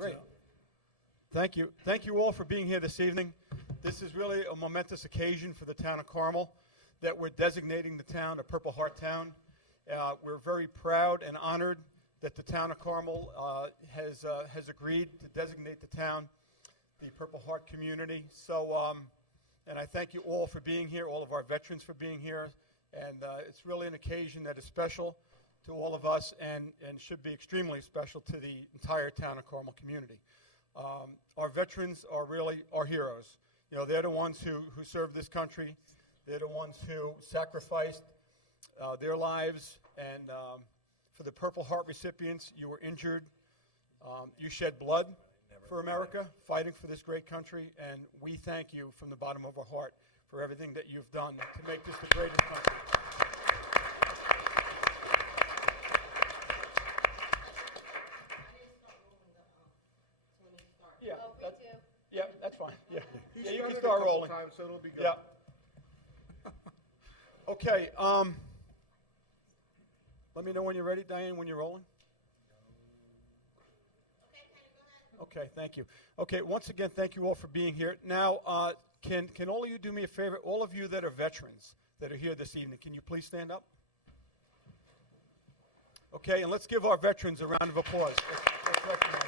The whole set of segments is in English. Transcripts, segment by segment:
Great. Thank you. Thank you all for being here this evening. This is really a momentous occasion for the town of Carmel that we're designating the town a Purple Heart town. We're very proud and honored that the town of Carmel has agreed to designate the town the Purple Heart community. So, and I thank you all for being here, all of our veterans for being here. And it's really an occasion that is special to all of us and should be extremely special to the entire town of Carmel community. Our veterans are really our heroes. You know, they're the ones who served this country. They're the ones who sacrificed their lives. And for the Purple Heart recipients, you were injured. You shed blood for America, fighting for this great country. And we thank you from the bottom of our heart for everything that you've done to make this the greatest country. Yeah, that's fine. Yeah, you can start rolling. Times, so it'll be good. Yeah. Okay. Let me know when you're ready, Diane. When you're rolling. Okay, thank you. Okay, once again, thank you all for being here. Now, can all of you do me a favor? All of you that are veterans that are here this evening, can you please stand up? Okay, and let's give our veterans a round of applause. Let's recognize them.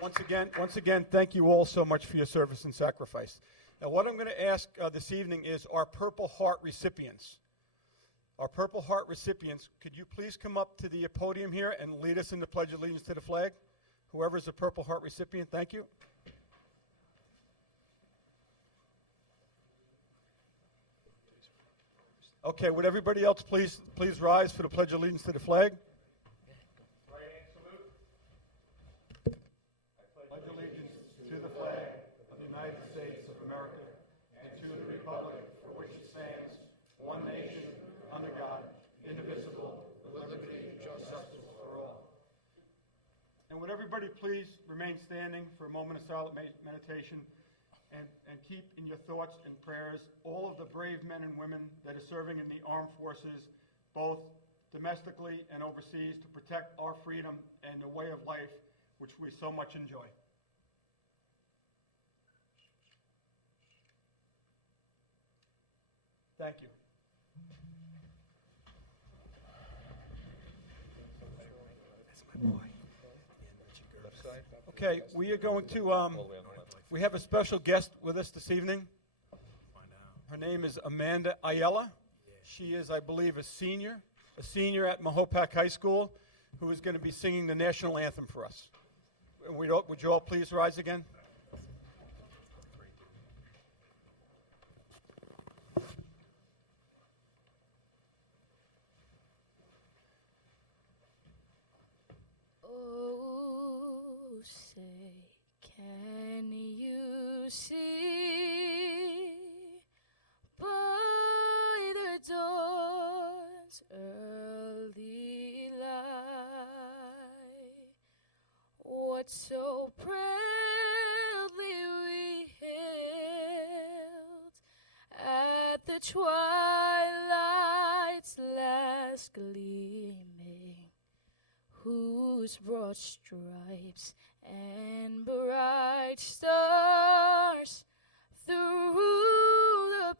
Once again, thank you all so much for your service and sacrifice. Now, what I'm going to ask this evening is our Purple Heart recipients. Our Purple Heart recipients, could you please come up to the podium here and lead us in the Pledge of Allegiance to the flag? Whoever's a Purple Heart recipient, thank you. Okay, would everybody else please rise for the Pledge of Allegiance to the flag? Would everybody please remain standing for a moment of silent meditation and keep in your thoughts and prayers all of the brave men and women that are serving in the armed forces, both domestically and overseas, to protect our freedom and the way of life which we so much enjoy. Thank you. That's my boy. Okay, we are going to, we have a special guest with us this evening. Her name is Amanda Ayala. She is, I believe, a senior at Mahopac High School, who is going to be singing the national anthem for us. Would you all please rise again? Say, can you see by the dawn's early light what so proudly we hailed at the twilight's last gleaming, whose broad stripes and bright stars through the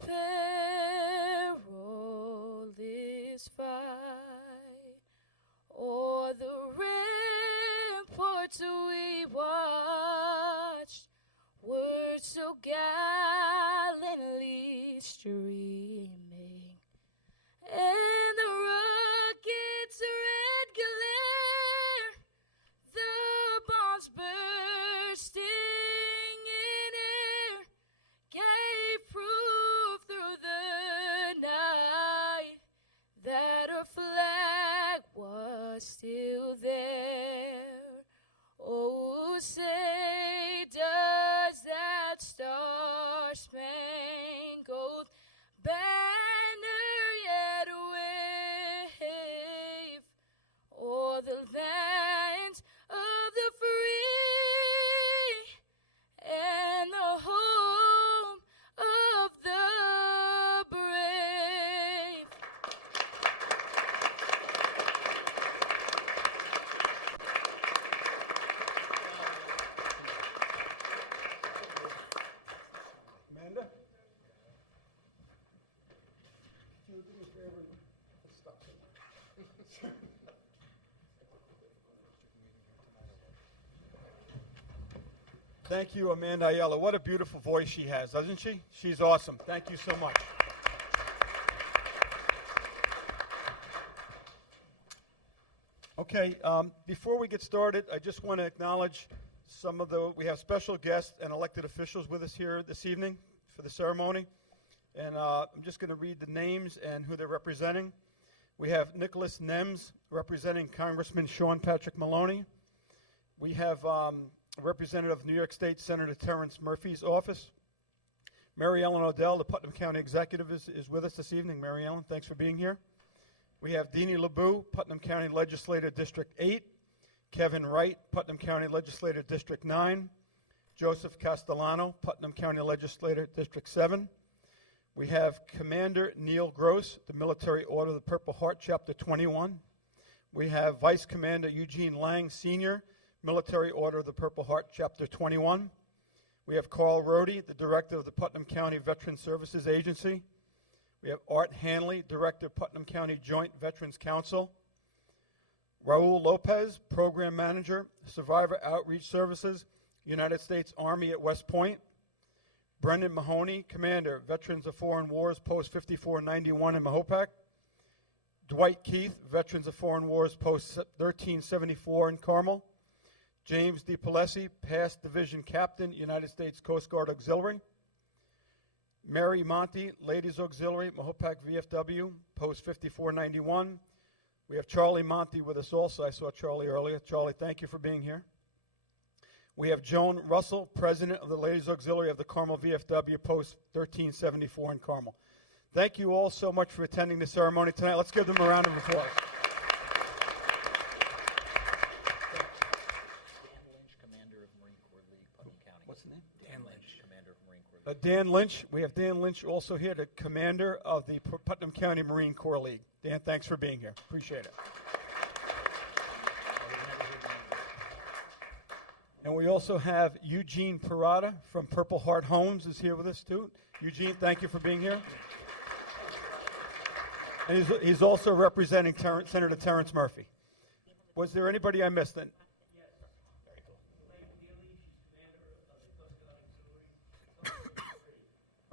perilous fight, o'er the ramparts we watched, were so gallantly streaming, and the rocket's red glare, the bombs bursting in air, gave proof through the night that our flag was still there. Oh, say does that star-spangled banner yet wave o'er the lands of the free and the home of the brave? do me a favor? Let's stop somewhere. Thank you, Amanda Ayala. What a beautiful voice she has, doesn't she? She's awesome. Thank you so much. Okay, before we get started, I just want to acknowledge we have special guests and elected officials with us here this evening for the ceremony. And I'm just going to read the names and who they're representing. We have Nicholas Nems representing Congressman Sean Patrick Maloney. We have a representative of New York State Senator Terrence Murphy's office. Mary Ellen Odell, the Putnam County Executive, is with us this evening. Mary Ellen, thanks for being here. We have Deanie LeBou, Putnam County Legislator District 8. Kevin Wright, Putnam County Legislator District 9. Joseph Castellano, Putnam County Legislator District 7. We have Commander Neil Gross, the Military Order of the Purple Heart, Chapter 21. We have Vice Commander Eugene Lang, Sr., Military Order of the Purple Heart, Chapter 21. We have Carl Rohde, the Director of the Putnam County Veteran Services Agency. We have Art Hanley, Director of Putnam County Joint Veterans Council. Raul Lopez, Program Manager, Survivor Outreach Services, United States Army at West Point. Brendan Mahoney, Commander, Veterans of Foreign Wars, Post 5491 in Mahopac. Dwight Keith, Veterans of Foreign Wars, Post 1374 in Carmel. James DiPalesi, Past Division Captain, United States Coast Guard Auxiliary. Mary Monty, Ladies Auxiliary, Mahopac VFW, Post 5491. We have Charlie Monty with us also. I saw Charlie earlier. Charlie, thank you for being here. We have Joan Russell, President of the Ladies Auxiliary of the Carmel VFW, Post 1374 in Carmel. Thank you all so much for attending the ceremony tonight. Let's give them a round of applause. Dan Lynch. We have Dan Lynch also here, the commander of the Putnam County Marine Corps League. Dan, thanks for being here. Appreciate it. And we also have Eugene Parada from Purple Heart Homes is here with us too. Eugene, thank you for being here. And he's also representing Senator Terrence Murphy. Was there anybody I missed then?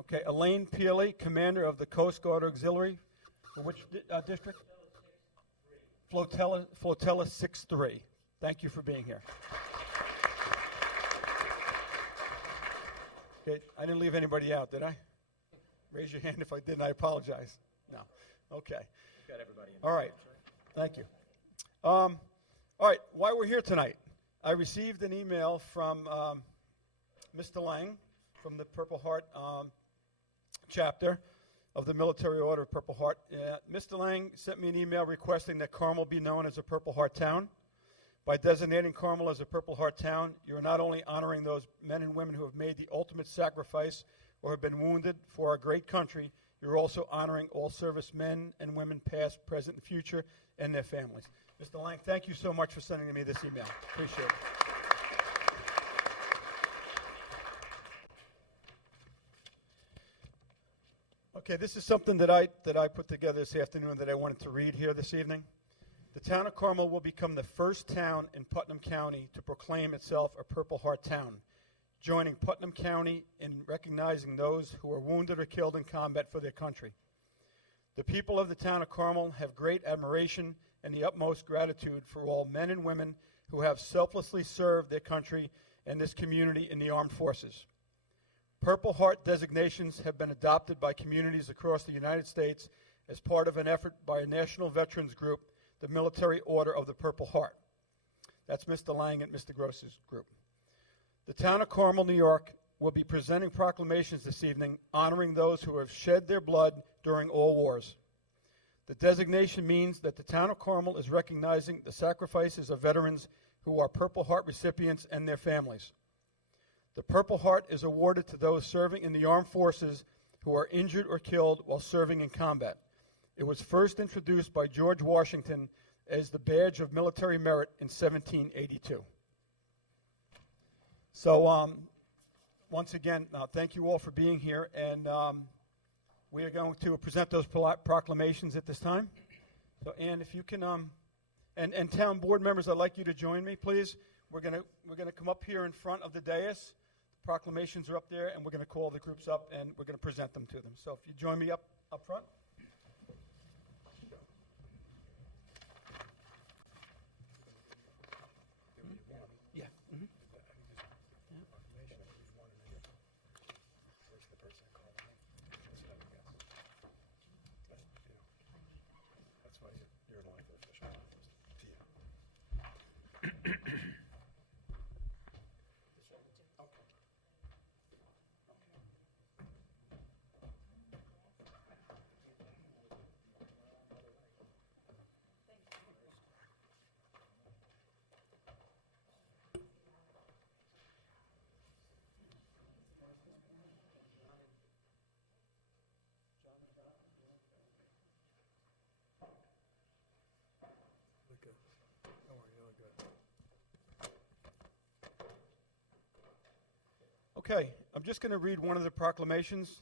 Okay, Elaine Peely, Commander of the Coast Guard Auxiliary. For which district? Flotilla 6-3. Thank you for being here. Okay, I didn't leave anybody out, did I? Raise your hand if I didn't. I apologize. No. Okay. Got everybody in. All right. Thank you. All right, why we're here tonight. I received an email from Mr. Lang from the Purple Heart chapter of the Military Order of Purple Heart. Mr. Lang sent me an email requesting that Carmel be known as a Purple Heart town. By designating Carmel as a Purple Heart town, you are not only honoring those men and women who have made the ultimate sacrifice or have been wounded for our great country, you're also honoring all servicemen and women past, present, and future, and their families. Mr. Lang, thank you so much for sending me this email. Appreciate it. Okay, this is something that I put together this afternoon that I wanted to read here this evening. The town of Carmel will become the first town in Putnam County to proclaim itself a Purple Heart town, joining Putnam County in recognizing those who are wounded or killed in combat for their country. The people of the town of Carmel have great admiration and the utmost gratitude for all men and women who have selflessly served their country and this community in the armed forces. Purple Heart designations have been adopted by communities across the United States as part of an effort by a national veterans group, the Military Order of the Purple Heart. That's Mr. Lang and Mr. Gross's group. The town of Carmel, New York, will be presenting proclamations this evening honoring those who have shed their blood during all wars. The designation means that the town of Carmel is recognizing the sacrifices of veterans who are Purple Heart recipients and their families. The Purple Heart is awarded to those serving in the armed forces who are injured or killed while serving in combat. It was first introduced by George Washington as the badge of military merit in 1782. So once again, thank you all for being here, and We are going to present those proclamations at this time. So, Ann, if you can, and town board members, I'd like you to join me, please. We're gonna come up here in front of the dais. The proclamations are up there, and we're gonna call the groups up, and we're gonna present them to them. So, if you join me up front. Yeah. Mm-hmm. That's why you're an elected official. Okay, I'm just going to read one of the proclamations.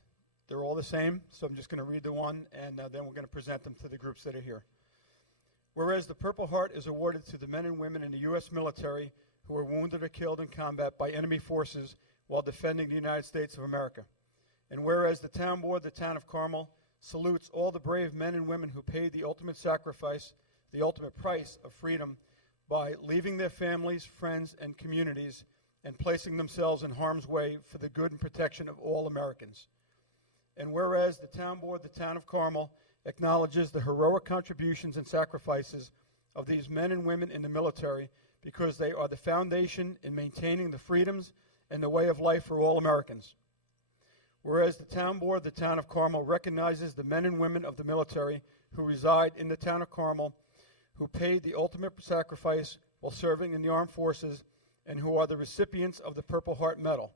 They're all the same, so I'm just going to read the one, and then we're going to present them to the groups that are here. Whereas the Purple Heart is awarded to the men and women in the U.S. military who were wounded or killed in combat by enemy forces while defending the United States of America. And whereas the town board, the town of Carmel, salutes all the brave men and women who paid the ultimate sacrifice, the ultimate price of freedom by leaving their families, friends, and communities and placing themselves in harm's way for the good and protection of all Americans. And whereas the town board, the town of Carmel, acknowledges the heroic contributions and sacrifices of these men and women in the military because they are the foundation in maintaining the freedoms and the way of life for all Americans. Whereas the town board, the town of Carmel, recognizes the men and women of the military who reside in the town of Carmel, who paid the ultimate sacrifice while serving in the armed forces, and who are the recipients of the Purple Heart Medal.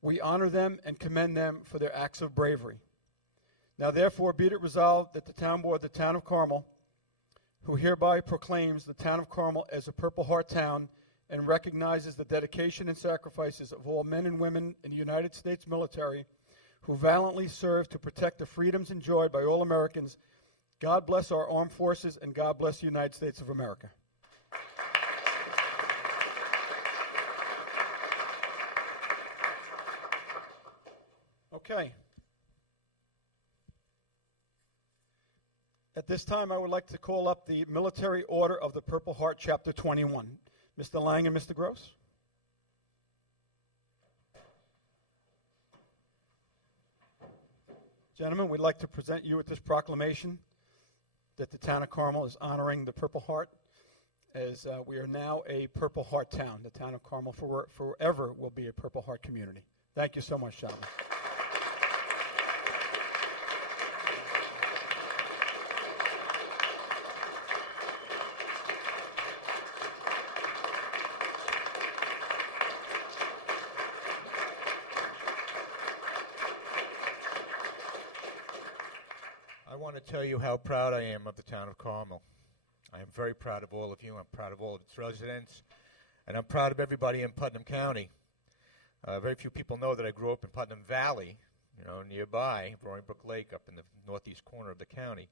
We honor them and commend them for their acts of bravery. Now therefore be it resolved that the town board, the town of Carmel, who hereby proclaims the town of Carmel as a Purple Heart town and recognizes the dedication and sacrifices of all men and women in the United States military who valiantly serve to protect the freedoms enjoyed by all Americans. God bless our armed forces, and God bless the United States of America. Okay. At this time, I would like to call up the Military Order of the Purple Heart, Chapter 21. Mr. Lang and Mr. Gross. Gentlemen, we'd like to present you with this proclamation that the town of Carmel is honoring the Purple Heart as we are now a Purple Heart town. The town of Carmel forever will be a Purple Heart community. Thank you so much, gentlemen. I want to tell you how proud I am of the town of Carmel. I am very proud of all of you. I'm proud of all of its residents. And I'm proud of everybody in Putnam County. Very few people know that I grew up in Putnam Valley, nearby, Roaring Brook Lake, up in the northeast corner of the county.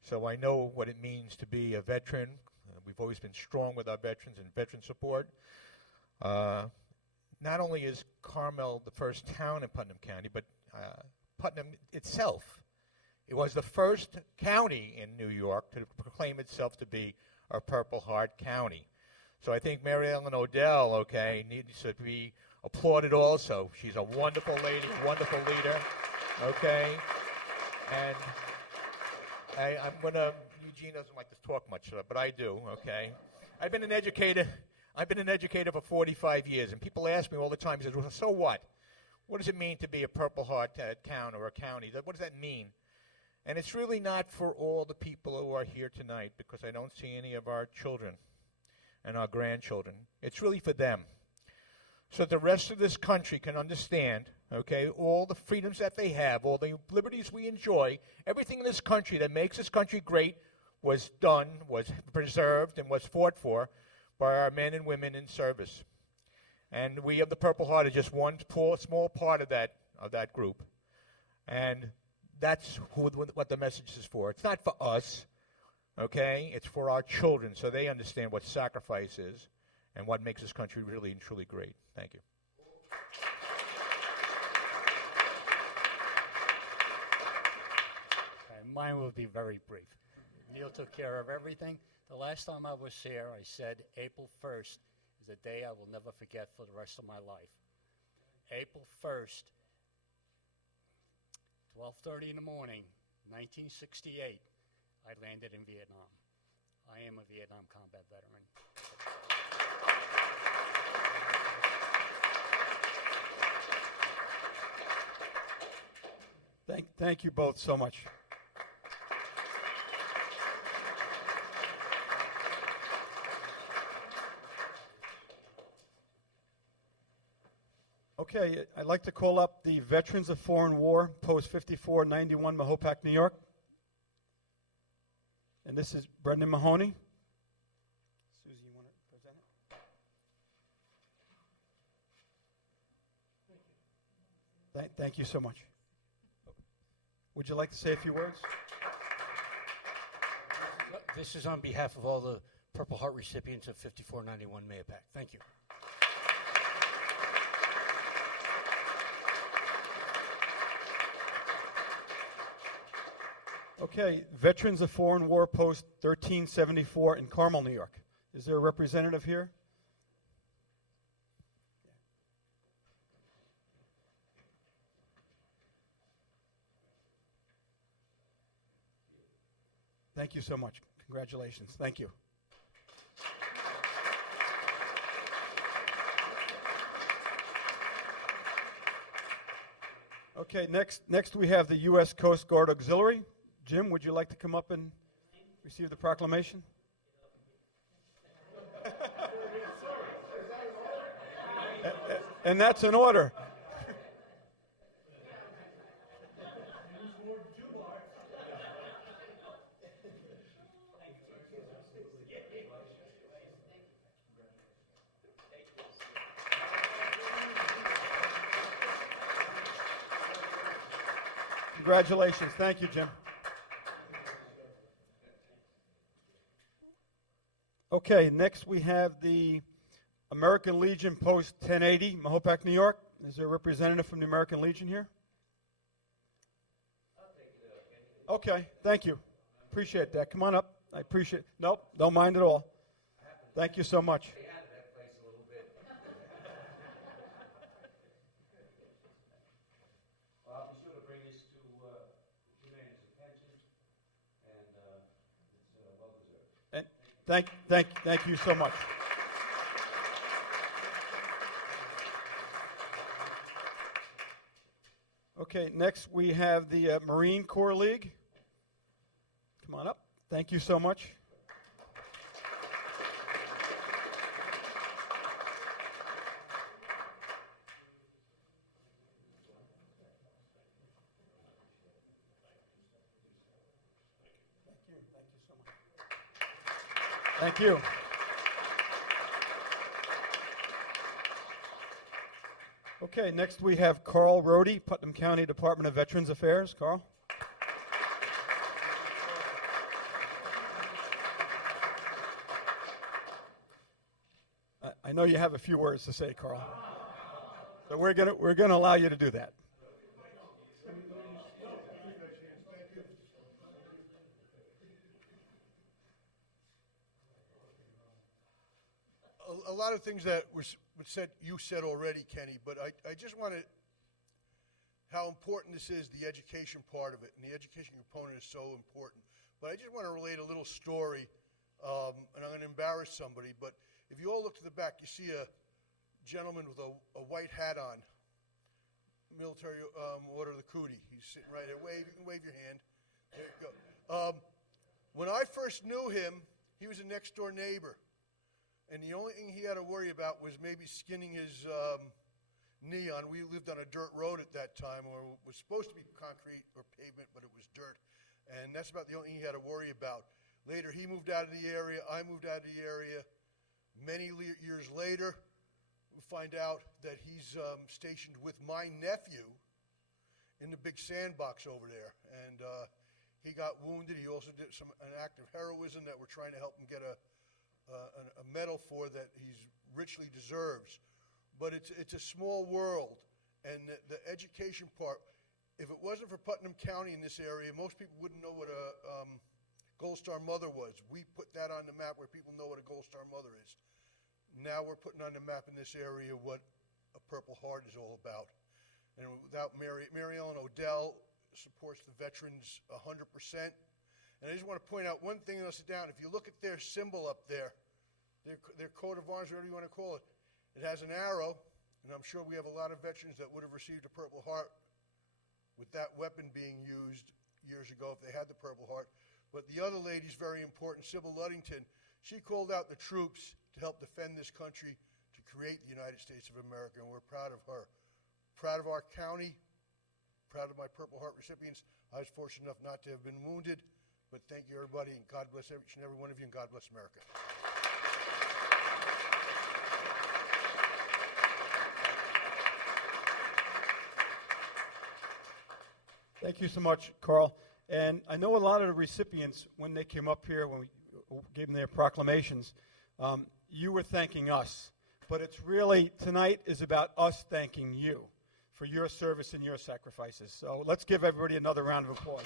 So I know what it means to be a veteran. We've always been strong with our veterans and veteran support. Not only is Carmel the first town in Putnam County, but Putnam itself. It was the first county in New York to proclaim itself to be a Purple Heart County. So I think Mary Ellen Odell, needs to be applauded also. She's a wonderful lady, wonderful leader, And I'm going to, Eugene doesn't like to talk much, but I do, I've been an educator for 45 years, and people ask me all the time, he says, well, so what? What does it mean to be a Purple Heart town or a county? What does that mean? And it's really not for all the people who are here tonight, because I don't see any of our children and our grandchildren. It's really for them. So that the rest of this country can understand, all the freedoms that they have, all the liberties we enjoy, everything in this country that makes this country great was done, was preserved, and was fought for by our men and women in service. And we of the Purple Heart are just one small part of that group. And that's what the message is for. It's not for us, okay? It's for our children so they understand what sacrifice is and what makes this country really and truly great. Thank you. Mine will be very brief. Neil took care of everything. The last time I was here, I said April 1st is a day I will never forget for the rest of my life. April 1st, 12:30 in the morning, 1968, I landed in Vietnam. I am a Vietnam combat veteran. Thank you both so much. Okay, I'd like to call up the Veterans of Foreign War, Post 5491, Mahopac, New York. And this is Brendan Mahoney. Susie, you want to present it? Thank you so much. Would you like to say a few words? This is on behalf of all the Purple Heart recipients of 5491 Mahopac. Thank you. Okay, Veterans of Foreign War Post 1374 in Carmel, New York. Is there a representative here? Thank you so much. Congratulations. Thank you. Okay, next we have the U.S. Coast Guard Auxiliary. Jim, would you like to come up and receive the proclamation? And that's an order. Congratulations. Thank you, Jim. Okay, next we have the American Legion Post 1080, Mahopac, New York. Is there a representative from the American Legion here? Okay, thank you. Appreciate that. Come on up. I appreciate it. Nope, don't mind at all. Thank you so much. I'll be sure to bring this to Humanity's attention, and it's well deserved. And thank you so much. Okay, next we have the Marine Corps League. Come on up. Thank you so much. Thank you. Okay, next we have Carl Rohde, Putnam County Department of Veterans Affairs. Carl. I know you have a few words to say, Carl. So we're gonna allow you to do that. A lot of things that were said, you said already, Kenny, but I just want to, how important this is, the education part of it, and the education component is so important. But I just want to relate a little story, and I'm going to embarrass somebody, but if you all look to the back, you see a gentleman with a white hat on, military order of the cootie. He's sitting right there. You can wave your hand. There you go. When I first knew him, he was a next-door neighbor. And the only thing he had to worry about was maybe skinning his knee on. We lived on a dirt road at that time, or it was supposed to be concrete or pavement, but it was dirt. And that's about the only thing he had to worry about. Later, he moved out of the area. I moved out of the area. Many years later, we find out that he's stationed with my nephew in the big sandbox over there. And he got wounded. He also did an act of heroism that we're trying to help him get a medal for that he's richly deserves. But it's a small world, and the education part, if it wasn't for Putnam County in this area, most people wouldn't know what a Gold Star Mother was. We put that on the map where people know what a Gold Star Mother is. Now we're putting on the map in this area what a Purple Heart is all about. And without Mary Ellen Odell supports the veterans 100%. And I just want to point out one thing, and I'll sit down. If you look at their symbol up there, their coat of arms, whatever you want to call it, it has an arrow, and I'm sure we have a lot of veterans that would have received a Purple Heart with that weapon being used years ago if they had the Purple Heart. But the other lady's very important, Sybil Luddington. She called out the troops to help defend this country, to create the United States of America, and we're proud of her. Proud of our county, proud of my Purple Heart recipients. I was fortunate enough not to have been wounded, but thank you, everybody, and God bless each and every one of you, and God bless America. Thank you so much, Carl. And I know a lot of the recipients, when they came up here, when we gave them their proclamations, you were thanking us. But it's really, tonight is about us thanking you for your service and your sacrifices. So let's give everybody another round of applause.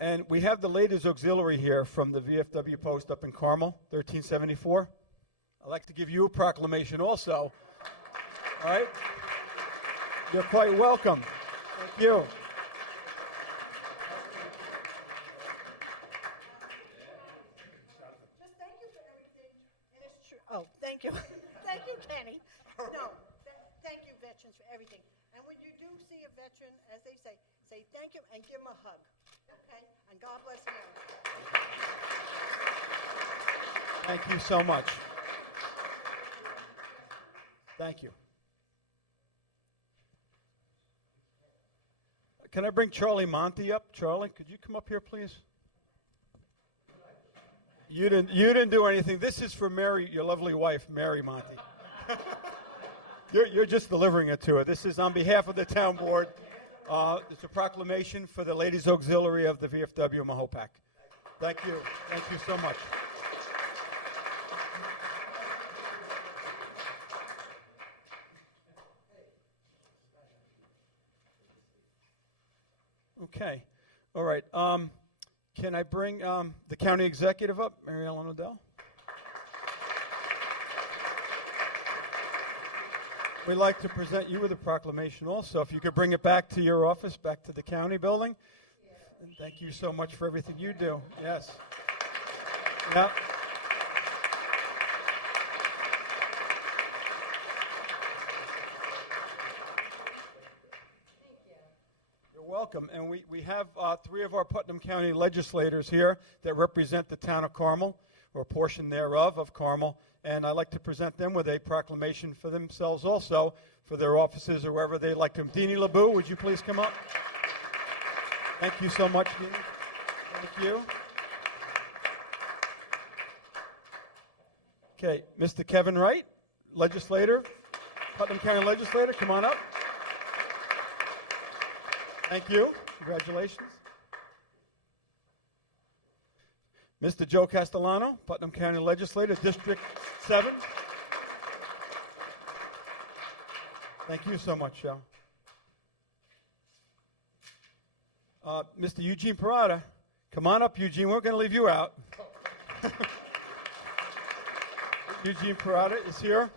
And we have the ladies auxiliary here from the VFW post up in Carmel, 1374. I'd like to give you a proclamation also. All right? You're quite welcome. Thank you. Just thank you for everything. And it's true. Oh, thank you. Thank you, Kenny. No, thank you, veterans, for everything. And when you do see a veteran, as they say thank you and give them a hug. Okay? And God bless America. Thank you so much. Thank you. Can I bring Charlie Monty up? Charlie, could you come up here, please? You didn't do anything. This is for Mary, your lovely wife, Mary Monty. You're just delivering it to her. This is on behalf of the town board. It's a proclamation for the Ladies Auxiliary of the VFW Mahopac. Thank you. Thank you so much. Okay. All right. Can I bring the county executive up, Mary Ellen Odell? We'd like to present you with a proclamation also. If you could bring it back to your office, back to the county building. And thank you so much for everything you do. Yes. Yep. Welcome. And we have three of our Putnam County legislators here that represent the town of Carmel, or a portion thereof of Carmel. And I'd like to present them with a proclamation for themselves also, for their offices or wherever they'd like to. Deanie LeBou, would you please come up? Thank you so much, Deanie. Thank you. Okay, Mr. Kevin Wright, legislator, Putnam County legislator, come on up. Thank you. Congratulations. Mr. Joe Castellano, Putnam County Legislator, District 7. Thank you so much, Joe. Mr. Eugene Parada, come on up, Eugene. We're going to leave you out. Eugene Parada is here,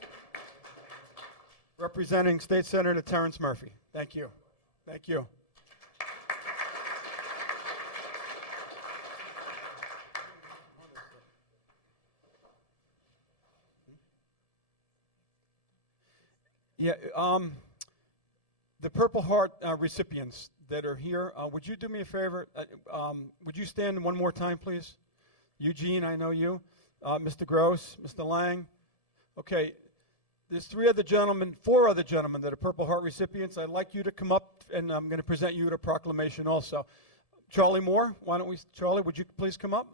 representing State Senator Terrence Murphy. Thank you. Thank you. Yeah, the Purple Heart recipients that are here, would you do me a favor? Would you stand one more time, please? Eugene, I know you. Mr. Gross, Mr. Lang. Okay, there's four other gentlemen that are Purple Heart recipients. I'd like you to come up, and I'm going to present you with a proclamation also. Charlie Moore, Charlie, would you please come up?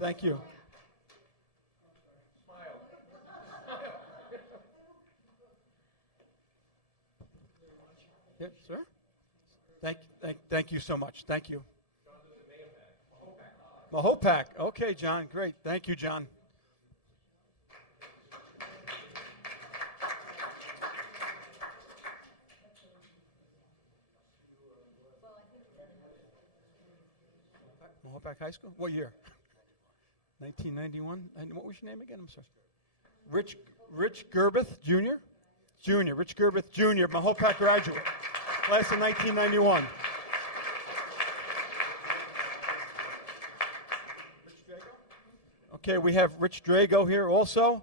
Thank you. Yes, sir. Thank you so much. Thank you. Mahopac. Okay, John. Great. Thank you, John. Mahopac High School? What year? 1991. And what was your name again? I'm sorry. Rich Gerbeth Jr. Junior. Rich Gerbeth Jr. Mahopac graduate. Class of 1991. Okay, we have Rich Drago here also.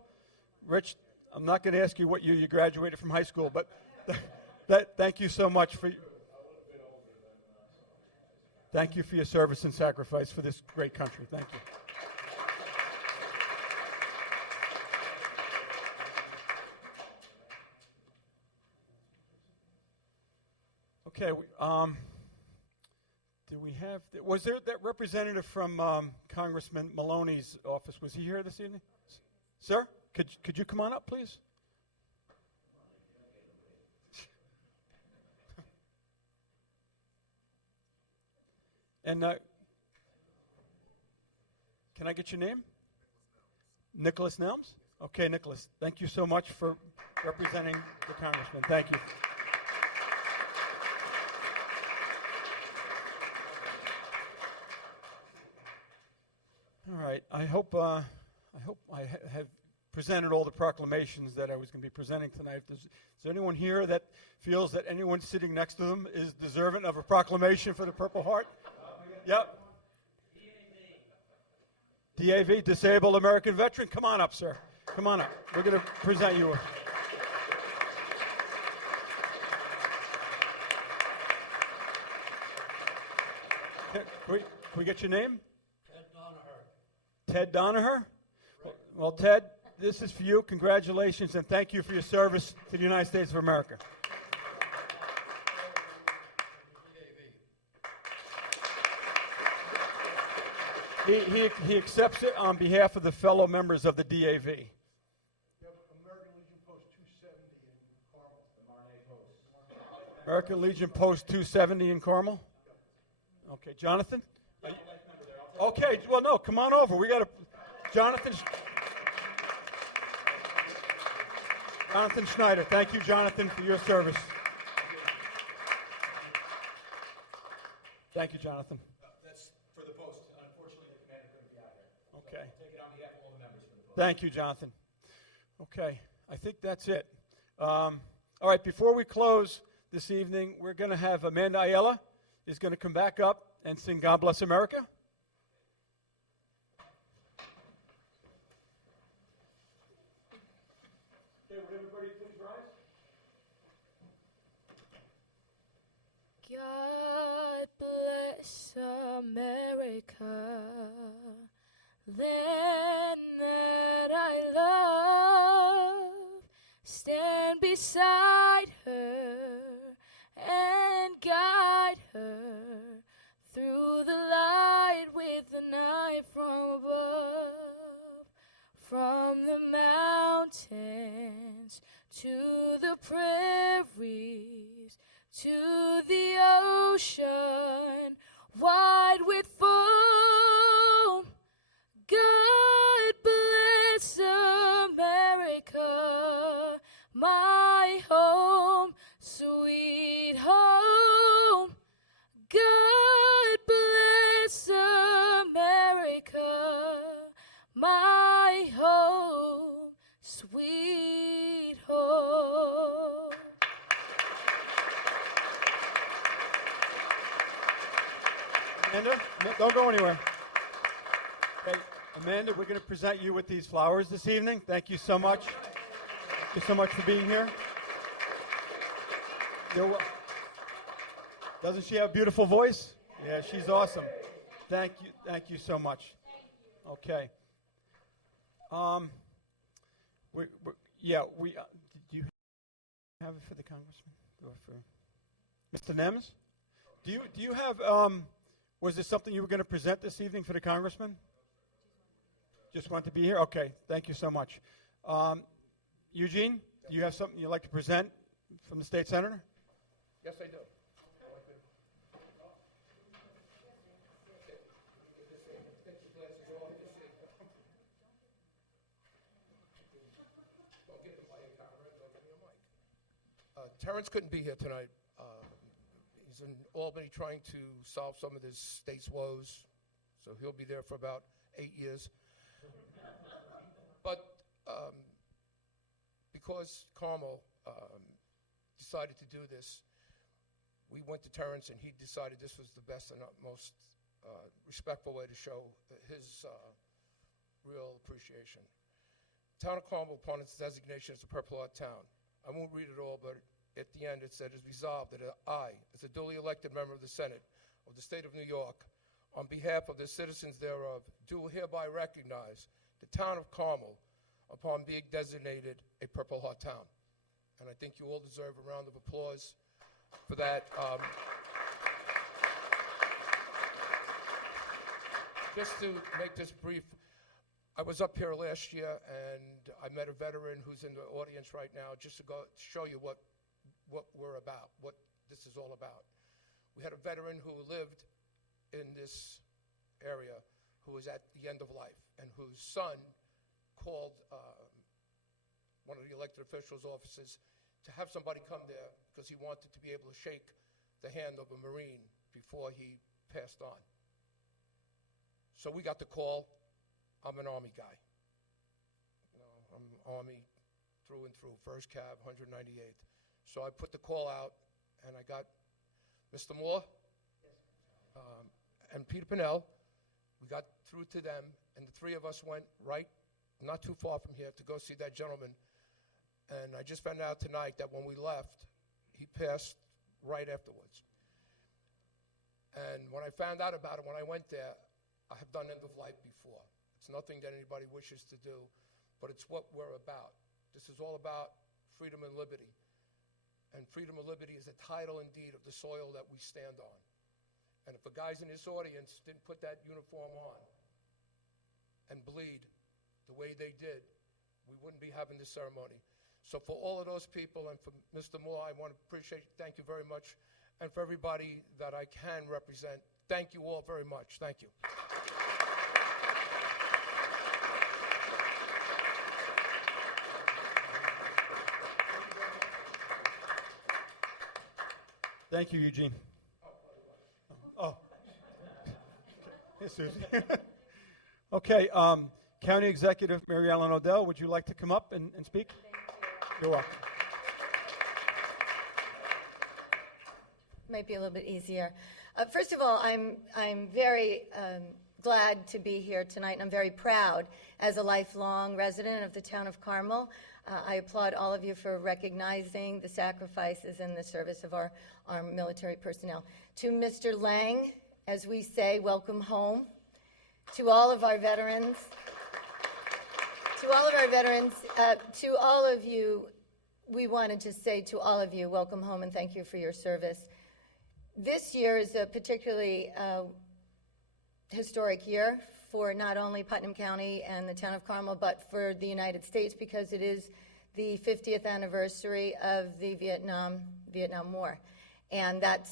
Rich, I'm not going to ask you what year you graduated from high school, but thank you so much for. Thank you for your service and sacrifice for this great country. Thank you. Okay, do we have, was there that representative from Congressman Maloney's office? Was he here this evening? Sir, could you come on up, please? And can I get your name? Nicholas Nelms? Okay, Nicholas, thank you so much for representing the congressman. Thank you. All right, I hope I have presented all the proclamations that I was going to be presenting tonight. Is there anyone here that feels that anyone sitting next to them is deserving of a proclamation for the Purple Heart? Yep. DAV, Disabled American Veteran. Come on up, sir. Come on up. We're going to present you. Can we get your name? Ted Donaher? Well, Ted, this is for you. Congratulations, and thank you for your service to the United States of America. He accepts it on behalf of the fellow members of the DAV. American Legion Post 270 in Carmel. American Legion Post 270 in Carmel? Okay, Jonathan? Okay, well, no, come on over. We got to, Jonathan Schneider. Thank you, Jonathan, for your service. Thank you, Jonathan. That's for the post. Unfortunately, the commander couldn't be out here. Okay. So take it on behalf of all the members for the post. Thank you, Jonathan. Okay, I think that's it. All right, before we close this evening, we're going to have Amanda Ayala is going to come back up and sing God Bless America. Okay, would everybody please rise? God bless America, land that I love. Stand beside her and guide her through the light with the night from above. From the mountains to the prairies, to the ocean, wide with foam. God bless America, my home, sweet home. God bless America, my home, sweet home. Amanda, don't go anywhere. Okay, Amanda, we're going to present you with these flowers this evening. Thank you so much. Thank you so much for being here. Doesn't she have a beautiful voice? Yeah, she's awesome. Thank you so much. Okay. Did you have it for the congressman or for Mr. Nems? Do you have? Was there something you were going to present this evening for the congressman? Just want to be here? Okay, thank you so much. Eugene, do you have something you'd like to present from the State Senator? Yes, I do. Terrence couldn't be here tonight. He's in Albany trying to solve some of his state's woes, so he'll be there for about 8 years. But because Carmel decided to do this, we went to Terrence, and he decided this was the best and most respectful way to show his real appreciation. Town of Carmel, upon its designation as a Purple Heart town, I won't read it all, but at the end it said, "It is resolved that I, as a duly elected member of the Senate of the state of New York, on behalf of the citizens thereof, do hereby recognize the town of Carmel upon being designated a Purple Heart town." And I think you all deserve a round of applause for that. Just to make this brief, I was up here last year, and I met a veteran who's in the audience right now, just to go show you what we're about, what this is all about. We had a veteran who lived in this area who was at the end of life, and whose son called one of the elected officials' offices to have somebody come there because he wanted to be able to shake the hand of a Marine before he passed on. So we got the call. I'm an Army guy. You know, I'm Army through and through, 1st Cav, 198th. So I put the call out, and I got Mr. Moore and Peter Pinnell. We got through to them, and the three of us went right, not too far from here, to go see that gentleman. And I just found out tonight that when we left, he passed right afterwards. And when I found out about it, when I went there, I have done end of life before. It's nothing that anybody wishes to do, but it's what we're about. This is all about freedom and liberty. And freedom and liberty is a title indeed of the soil that we stand on. And if the guys in this audience didn't put that uniform on and bleed the way they did, we wouldn't be having this ceremony. So for all of those people, and for Mr. Moore, I want to thank you very much. And for everybody that I can represent, thank you all very much. Thank you. Thank you, Eugene. Oh. Hey, Susie. Okay, County Executive Mary Ellen Odell, would you like to come up and speak? You're welcome. Might be a little bit easier. First of all, I'm very glad to be here tonight, and I'm very proud as a lifelong resident of the town of Carmel. I applaud all of you for recognizing the sacrifices and the service of our military personnel. To Mr. Lang, as we say, welcome home. To all of our veterans, to all of you, we wanted to say to all of you, welcome home and thank you for your service. This year is a particularly historic year for not only Putnam County and the town of Carmel, but for the United States, because it is the 50th anniversary of the Vietnam War. And that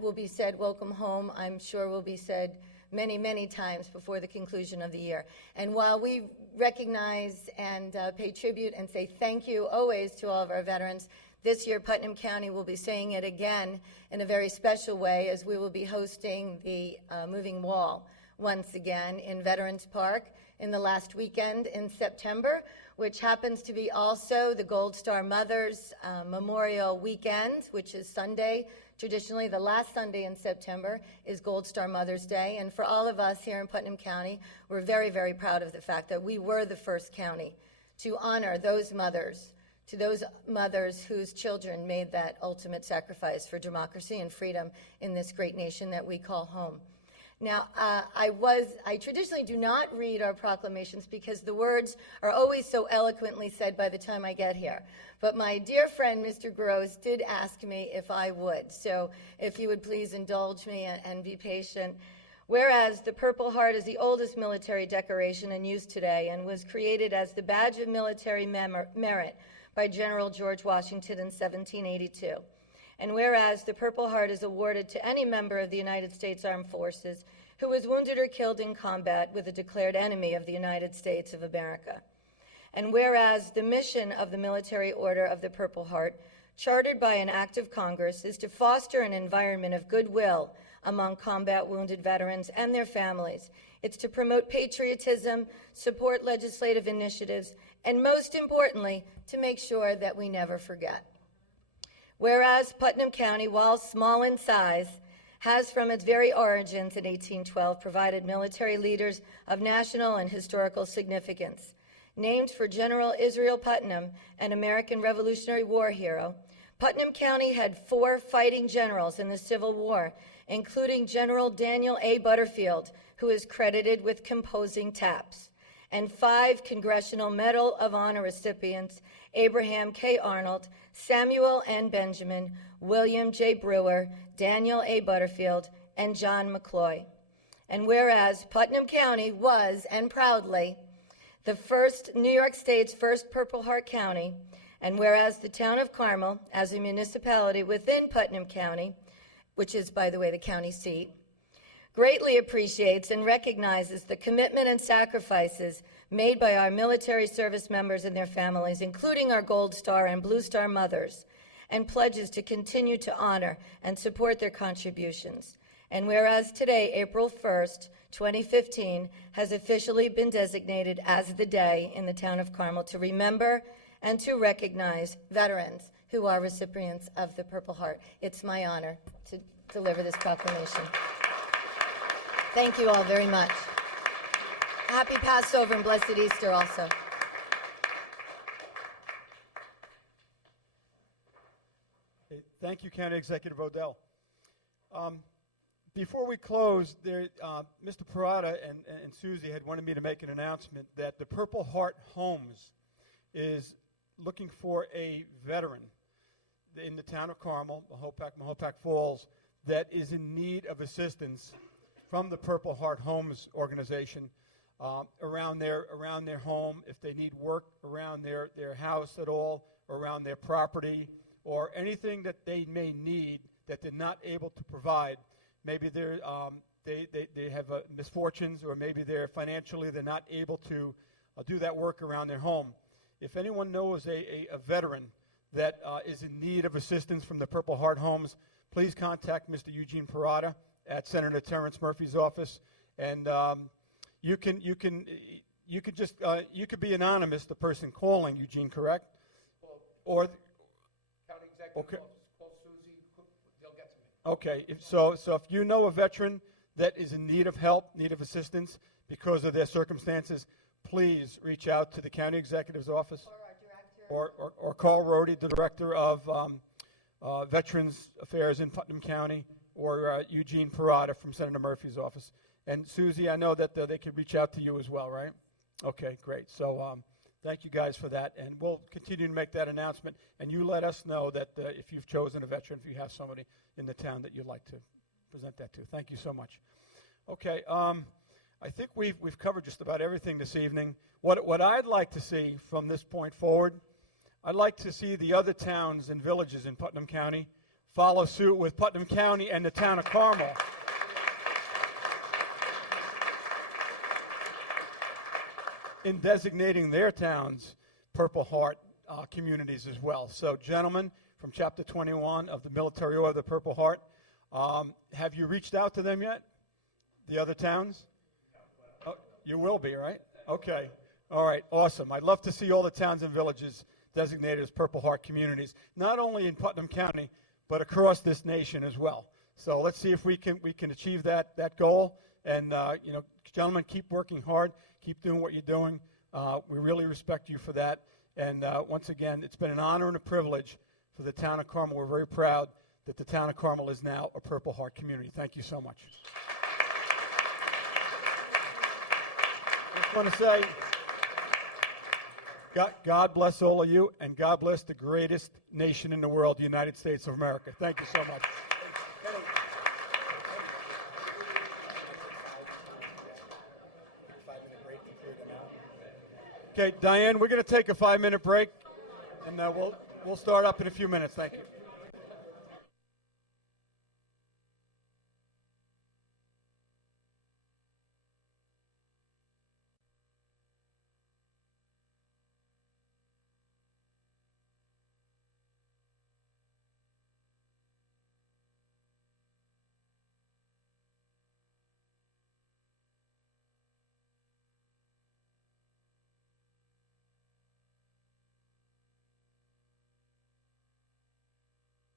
will be said, welcome home, I'm sure will be said many, many times before the conclusion of the year. And while we recognize and pay tribute and say thank you always to all of our veterans, this year Putnam County will be saying it again in a very special way, as we will be hosting the moving wall once again in Veterans Park in the last weekend in September, which happens to be also the Gold Star Mothers Memorial Weekend, which is Sunday. Traditionally, the last Sunday in September is Gold Star Mother's Day. And for all of us here in Putnam County, we're very, very proud of the fact that we were the first county to honor those mothers, to those mothers whose children made that ultimate sacrifice for democracy and freedom in this great nation that we call home. Now, I traditionally do not read our proclamations because the words are always so eloquently said by the time I get here. But my dear friend, Mr. Gross, did ask me if I would. So if you would please indulge me and be patient Whereas the Purple Heart is the oldest military decoration in use today and was created as the badge of military merit by General George Washington in 1782. And whereas the Purple Heart is awarded to any member of the United States Armed Forces who was wounded or killed in combat with a declared enemy of the United States of America. And whereas the mission of the Military Order of the Purple Heart, chartered by an act of Congress, is to foster an environment of goodwill among combat wounded veterans and their families. It's to promote patriotism, support legislative initiatives, and most importantly, to make sure that we never forget. Whereas Putnam County, while small in size, has from its very origins in 1812 provided military leaders of national and historical significance. Named for General Israel Putnam, an American Revolutionary War hero, Putnam County had 4 fighting generals in the Civil War, including General Daniel A. Butterfield, who is credited with composing taps, and 5 Congressional Medal of Honor recipients, Abraham K. Arnold, Samuel N. Benjamin, William J. Brewer, Daniel A. Butterfield, and John McCloy. And whereas Putnam County was, and proudly, the New York State's first Purple Heart County, and whereas the town of Carmel, as a municipality within Putnam County, which is, by the way, the county seat, greatly appreciates and recognizes the commitment and sacrifices made by our military service members and their families, including our Gold Star and Blue Star mothers, and pledges to continue to honor and support their contributions. And whereas today, April 1st, 2015, has officially been designated as the day in the town of Carmel to remember and to recognize veterans who are recipients of the Purple Heart. It's my honor to deliver this proclamation. Thank you all very much. Happy Passover and blessed Easter also. Okay, thank you, County Executive Odell. Before we close, Mr. Parada and Susie had wanted me to make an announcement that the Purple Heart Homes is looking for a veteran in the town of Carmel, Mahopac Falls, that is in need of assistance from the Purple Heart Homes organization around their home, if they need work around their house at all, or around their property, or anything that they may need that they're not able to provide. Maybe they have misfortunes, or maybe they're not able to do that work around their home. If anyone knows a veteran that is in need of assistance from the Purple Heart Homes, please contact Mr. Eugene Parada at Senator Terrence Murphy's office, and you could be anonymous, the person calling Eugene, correct? Or County Executive okay. Office, call Susie, they'll get to me. Okay, so if you know a veteran that is in need of help, need of assistance because of their circumstances, please reach out to the County Executive's office or Carl Rohde, the Director of Veterans Affairs in Putnam County, or Eugene Parada from Senator Murphy's office. And Susie, I know that they can reach out to you as well, right? Okay, great. So thank you guys for that, and we'll continue to make that announcement. And you let us know that if you've chosen a veteran, if you have somebody in the town that you'd like to present that to. Thank you so much. Okay, I think we've covered just about everything this evening. What I'd like to see from this point forward, I'd like to see the other towns and villages in Putnam County follow suit with Putnam County and the town of Carmel. In designating their towns Purple Heart communities as well. So, gentlemen, from Chapter 21 of the Military Order of the Purple Heart, have you reached out to them yet? The other towns? Oh, you will be, right? Okay. All right. Awesome. I'd love to see all the towns and villages designated as Purple Heart communities, not only in Putnam County, but across this nation as well. So let's see if we can achieve that goal. And gentlemen, keep working hard. Keep doing what you're doing. We really respect you for that. And once again, it's been an honor and a privilege for the town of Carmel. We're very proud that the town of Carmel is now a Purple Heart community. Thank you so much. Just want to say, God bless all of you, and God bless the greatest nation in the world, the United States of America. Thank you so much. Okay, Diane, we're going to take a 5-minute break, and we'll start up in a few minutes. Thank you.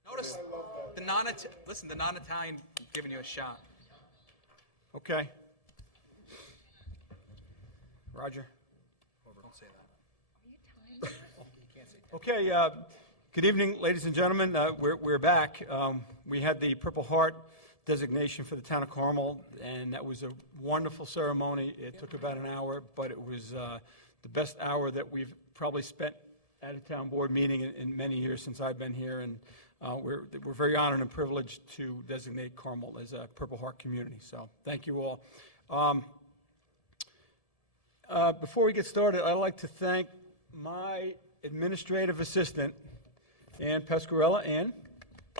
Notice the non-Italian giving you a shot. Okay. Roger. Don't say that. Okay, good evening, ladies and gentlemen. We're back. We had the Purple Heart designation for the town of Carmel, and that was a wonderful ceremony. It took about an hour, but it was the best hour that we've probably spent at a town board meeting in many years since I've been here, and we're very honored and privileged to designate Carmel as a Purple Heart community. So thank you all. Before we get started, I'd like to thank my administrative assistant, Ann Pescarella. Ann,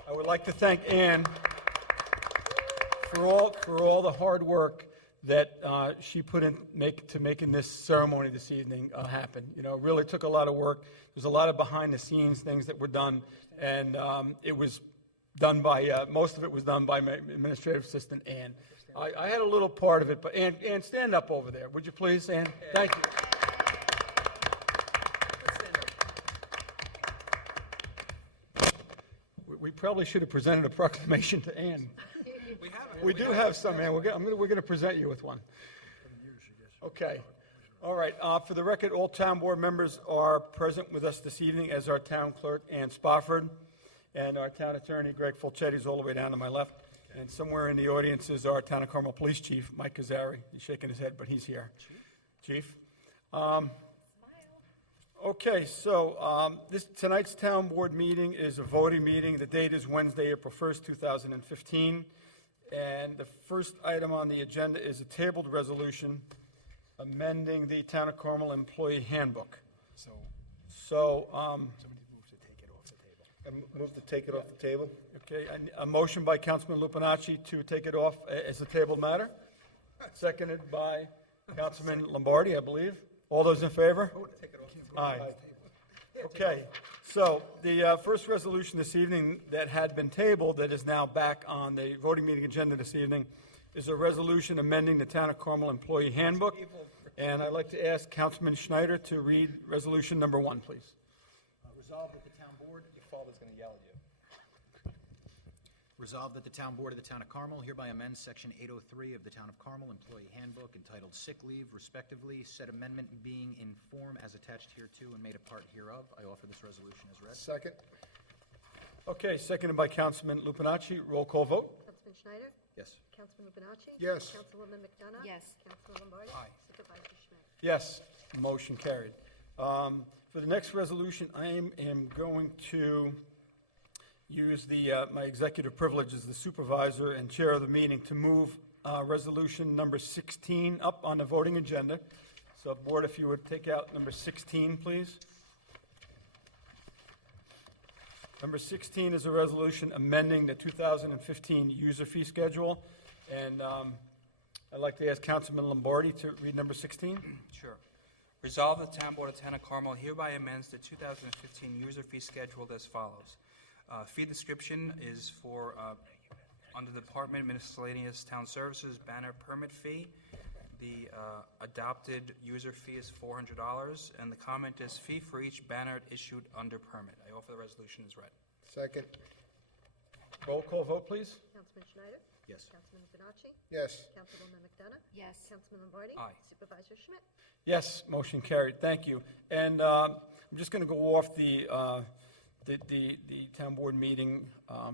I would like to thank Ann for all the hard work that she put in making this ceremony this evening happen. You know, it really took a lot of work. There's a lot of behind-the-scenes things that were done, and it was done by most of it was done by my administrative assistant, Ann. I had a little part of it, but Ann, stand up over there, would you please, Ann? Thank you. We probably should have presented a proclamation to Ann. We do have some, Ann. We're going to present you with one. Okay. All right. For the record, all town board members are present with us this evening, as our town clerk, Ann Spofford, and our town attorney, Greg Fulchetti, is all the way down to my left. And somewhere in the audience is our town of Carmel police chief, Mike Kazari. He's shaking his head, but he's here. Chief. Okay, so tonight's town board meeting is a voting meeting. The date is Wednesday, April 1st, 2015. And the first item on the agenda is a tabled resolution amending the Town of Carmel Employee Handbook. So, somebody moves to take it off the table. Move to take it off the table? Okay, a motion by Councilman Lupinacci to take it off as a tabled matter, seconded by Councilman Lombardi, I believe. All those in favor? Aye. Okay, so the first resolution this evening that had been tabled, that is now back on the voting meeting agenda this evening, is a resolution amending the Town of Carmel Employee Handbook. And I'd like to ask Councilman Schneider to read resolution number 1, please. Resolved that the town board, Your father's going to yell at you. resolved that the town board of the town of Carmel hereby amends section 803 of the town of Carmel Employee Handbook entitled Sick Leave, respectively, said amendment being in form as attached hereto and made a part hereof. I offer this resolution as read. Second. Okay, seconded by Councilman Lupinacci. Roll call vote. Councilman Schneider? Yes. Councilman Lupinacci? Yes. Councilwoman McDonough? Yes. Councilman Lombardi? Aye. Supervisor Schmidt? Yes, motion carried. For the next resolution, I am going to use my executive privilege as the supervisor and chair of the meeting to move resolution number 16 up on the voting agenda. So, board, if you would take out number 16, please. Number 16 is a resolution amending the 2015 user fee schedule. And I'd like to ask Councilman Lombardi to read number 16. Sure. Resolve the Town Board of Town of Carmel hereby amends the 2015 user fee schedule as follows. Fee description is for, under the Department Miscellaneous Town Services banner permit fee. The adopted user fee is $400, and the comment is fee for each banner issued under permit. I offer the resolution as read. Second. Roll call vote, please. Councilman Schneider? Yes. Councilman Lupinacci? Yes. Councilwoman McDonough? Yes. Councilman Lombardi? Aye. Supervisor Schmidt? Yes, motion carried. Thank you. And I'm just going to go off the town board meeting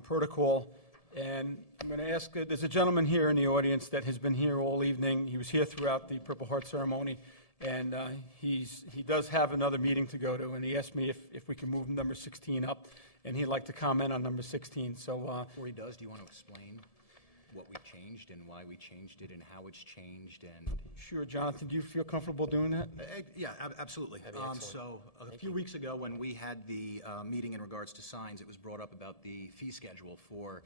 protocol, and I'm going to ask, there's a gentleman here in the audience that has been here all evening. He was here throughout the Purple Heart ceremony, and he does have another meeting to go to, and he asked me if we can move number 16 up, and he'd like to comment on number 16. So Before he does, do you want to explain what we changed and why we changed it and how it's changed and Sure, Jonathan, do you feel comfortable doing that? Yeah, absolutely. So a few weeks ago, when we had the meeting in regards to signs, it was brought up about the fee schedule for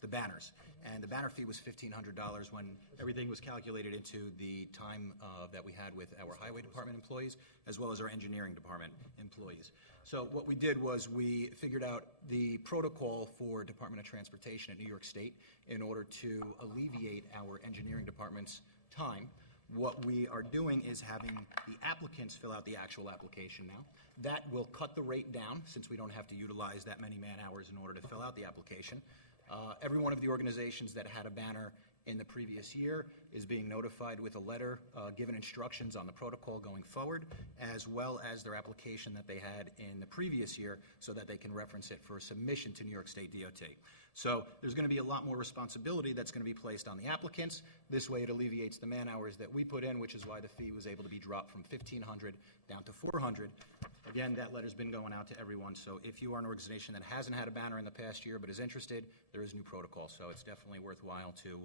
the banners. And the banner fee was $1,500 when everything was calculated into the time that we had with our highway department employees, as well as our engineering department employees. So what we did was we figured out the protocol for Department of Transportation at New York State in order to alleviate our engineering department's time. What we are doing is having the applicants fill out the actual application now. That will cut the rate down since we don't have to utilize that many man-hours in order to fill out the application. Every one of the organizations that had a banner in the previous year is being notified with a letter given instructions on the protocol going forward, as well as their application that they had in the previous year so that they can reference it for submission to New York State DOT. So there's going to be a lot more responsibility that's going to be placed on the applicants. This way it alleviates the man-hours that we put in, which is why the fee was able to be dropped from $1,500 down to $400. Again, that letter's been going out to everyone, so if you are an organization that hasn't had a banner in the past year but is interested, there is new protocol, so it's definitely worthwhile to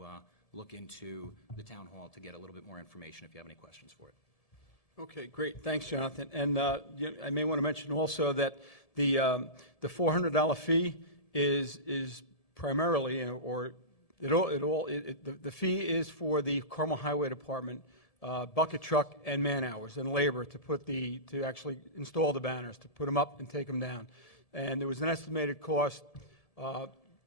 look into the town hall to get a little bit more information if you have any questions for it. Okay, great. Thanks, Jonathan. And I may want to mention also that the $400 fee is primarily, the fee is for the Carmel Highway Department bucket truck and man hours and labor to actually install the banners, to put them up and take them down. And there was an estimated cost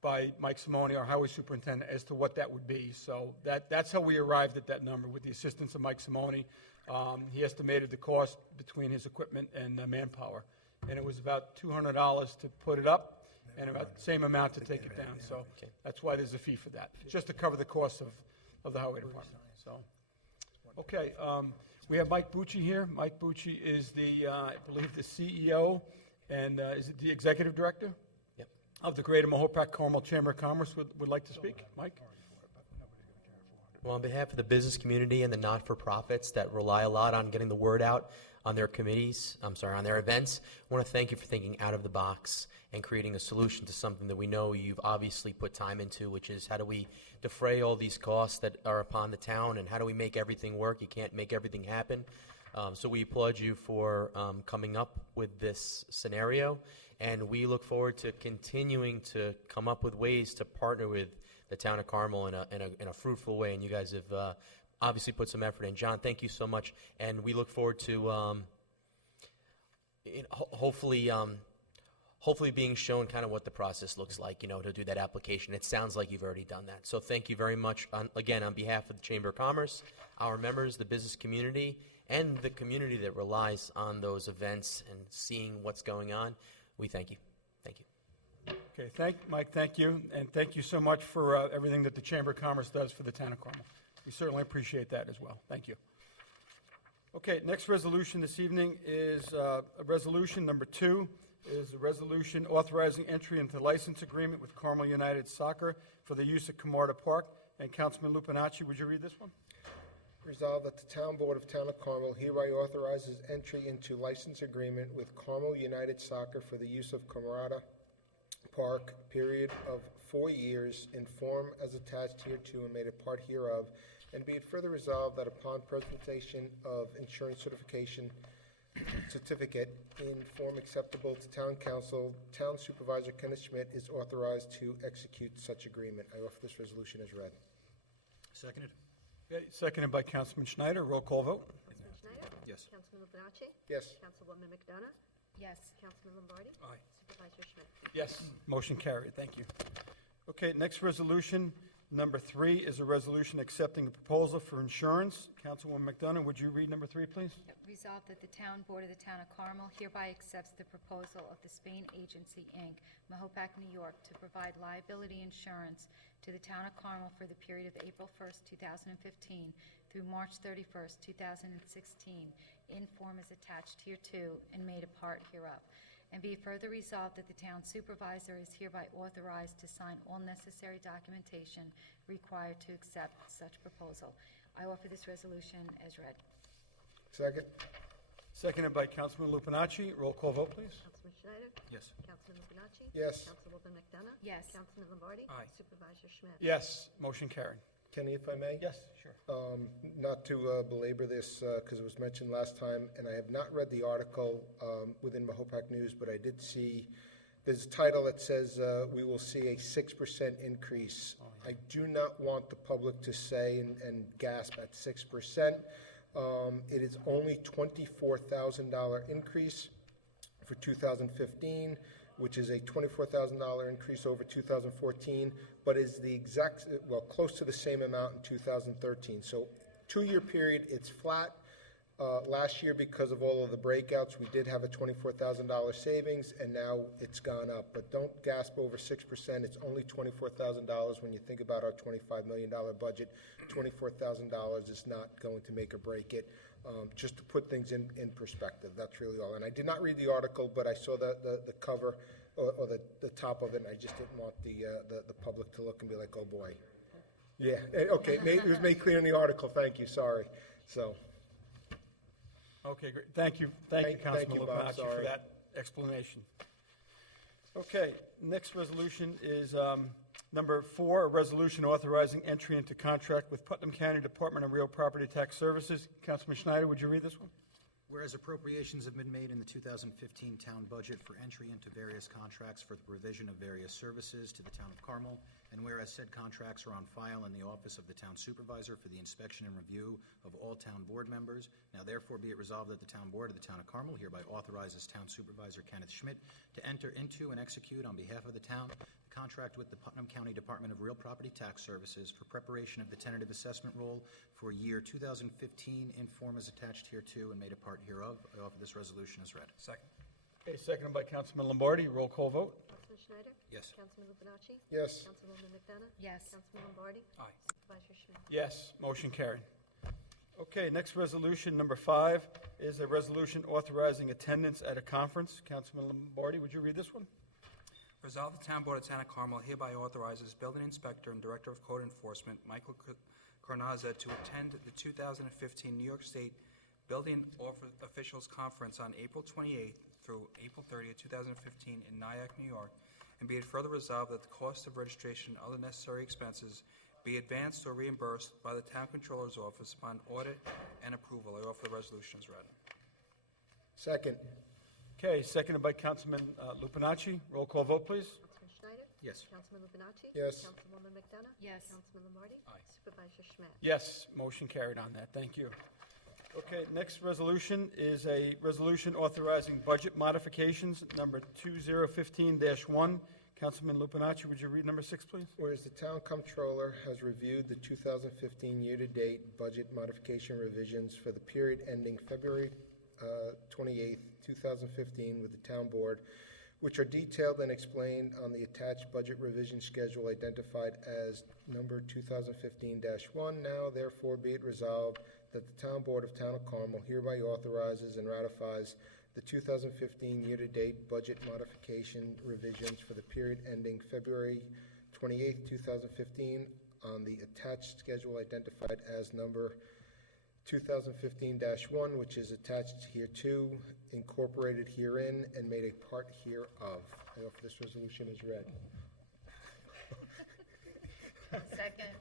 by Mike Simone, our highway superintendent, as to what that would be. So that's how we arrived at that number, with the assistance of Mike Simone. He estimated the cost between his equipment and manpower, and it was about $200 to put it up and about the same amount to take it down. So that's why there's a fee for that, just to cover the cost of the highway department. So, okay, we have Mike Bucci here. Mike Bucci is I believe the CEO and is it the executive director? Of the Greater Mahopac Carmel Chamber of Commerce would like to speak. Mike? Well, on behalf of the business community and the not-for-profits that rely a lot on getting the word out on their on their events, I want to thank you for thinking out of the box and creating a solution to something that we know you've obviously put time into, which is how do we defray all these costs that are upon the town, and how do we make everything work? You can't make everything happen. So we applaud you for coming up with this scenario, and we look forward to continuing to come up with ways to partner with the town of Carmel in a fruitful way. And you guys have obviously put some effort in. John, thank you so much, and we look forward to hopefully being shown kind of what the process looks like, to do that application. It sounds like you've already done that. So thank you very much, again, on behalf of the Chamber of Commerce, our members, the business community, and the community that relies on those events and seeing what's going on. We thank you. Thank you. Okay, Mike, thank you. And thank you so much for everything that the Chamber of Commerce does for the town of Carmel. We certainly appreciate that as well. Thank you. Okay, next resolution this evening is resolution number 2, is a resolution authorizing entry into license agreement with Carmel United Soccer for the use of Camarda Park. And Councilman Lupinacci, would you read this one? Resolved that the Town Board of Town of Carmel hereby authorizes entry into license agreement with Carmel United Soccer for the use of Camarada Park, period of 4 years, in form as attached hereto and made a part hereof, and be it further resolved that upon presentation of insurance certificate in form acceptable to Town Council, Town Supervisor Kenneth Schmidt is authorized to execute such agreement. I offer this resolution as read. Seconded? Okay, seconded by Councilman Schneider. Roll call vote. Councilman Schneider? Yes. Councilman Lupinacci? Yes. Councilwoman McDonough? Yes. Councilman Lombardi? Aye. Supervisor Schmidt? Yes, motion carried. Thank you. Okay, next resolution, number 3, is a resolution accepting a proposal for insurance. Councilwoman McDonough, would you read number 3, please? Resolved that the Town Board of the Town of Carmel hereby accepts the proposal of the Spain Agency, Inc., Mahopac, New York, to provide liability insurance to the Town of Carmel for the period of April 1st, 2015 through March 31st, 2016, in form as attached hereto and made a part hereof. And be further resolved that the town supervisor is hereby authorized to sign all necessary documentation required to accept such proposal. I offer this resolution as read. Second. Seconded by Councilman Lupinacci. Roll call vote, please. Councilman Schneider? Yes. Councilman Lupinacci? Yes. Councilwoman McDonough? Yes. Councilman Lombardi? Aye. Supervisor Schmidt? Yes, motion carried. Kenny, if I may? Yes, sure. Not to belabor this, because it was mentioned last time, and I have not read the article within Mahopac News, but I did see, there's a title that says, we will see a 6% increase. I do not want the public to say and gasp at 6%. It is only $24,000 increase for 2015, which is a $24,000 increase over 2014, but is the exact, well, close to the same amount in 2013. So 2-year period, it's flat. Last year, because of all of the breakouts, we did have a $24,000 savings, and now it's gone up. But don't gasp over 6%. It's only $24,000 when you think about our $25 million budget. $24,000 is not going to make or break it. Just to put things in perspective, that's really all. And I did not read the article, but I saw the cover or the top of it, and I just didn't want the public to look and be like, oh boy. Yeah, okay, it was made clear in the article. Thank you, sorry. So. Okay, great. Thank you, Councilman Bob. Lupinacci, for Sorry. that explanation. Okay, next resolution is number 4, a resolution authorizing entry into contract with Putnam County Department of Real Property Tax Services. Councilman Schneider, would you read this one? Whereas appropriations have been made in the 2015 town budget for entry into various contracts for the provision of various services to the town of Carmel, and whereas said contracts are on file in the office of the town supervisor for the inspection and review of all town board members, now therefore be it resolved that the town board of the town of Carmel hereby authorizes town supervisor Kenneth Schmidt to enter into and execute on behalf of the town the contract with the Putnam County Department of Real Property Tax Services for preparation of the tentative assessment roll for year 2015 in form as attached hereto and made a part hereof. I offer this resolution as read. Second. Okay, seconded by Councilman Lombardi. Roll call vote. Councilman Schneider? Yes. Councilman Lupinacci? Yes. Councilwoman McDonough? Yes. Councilman Lombardi? Aye. Supervisor Schmidt? Yes, motion carried. Okay, next resolution, number 5, is a resolution authorizing attendance at a conference. Councilman Lombardi, would you read this one? Resolve the Town Board of Town of Carmel hereby authorizes Building Inspector and Director of Code Enforcement Michael Carnaza to attend the 2015 New York State Building Officials Conference on April 28th through April 30th, 2015 in Nyack, New York, and be it further resolved that the cost of registration and other necessary expenses be advanced or reimbursed by the Town Controller's Office upon audit and approval. I offer the resolution as read. Second. Okay, seconded by Councilman Lupinacci. Roll call vote, please. Councilman Schneider? Yes. Councilman Lupinacci? Yes. Councilwoman McDonough? Yes. Councilman Lombardi? Aye. Supervisor Schmidt? Yes, motion carried on that. Thank you. Okay, next resolution is a resolution authorizing budget modifications, number 2015-1. Councilman Lupinacci, would you read number 6, please? Whereas the town comptroller has reviewed the 2015 year-to-date budget modification revisions for the period ending February 28th, 2015 with the town board, which are detailed and explained on the attached budget revision schedule identified as number 2015-1. Now, therefore, be it resolved that the town board of Town of Carmel hereby authorizes and ratifies the 2015 year-to-date budget modification revisions for the period ending February 28th, 2015 on the attached schedule identified as number 2015-1, which is attached hereto, incorporated herein, and made a part hereof. I offer this resolution as read. Second.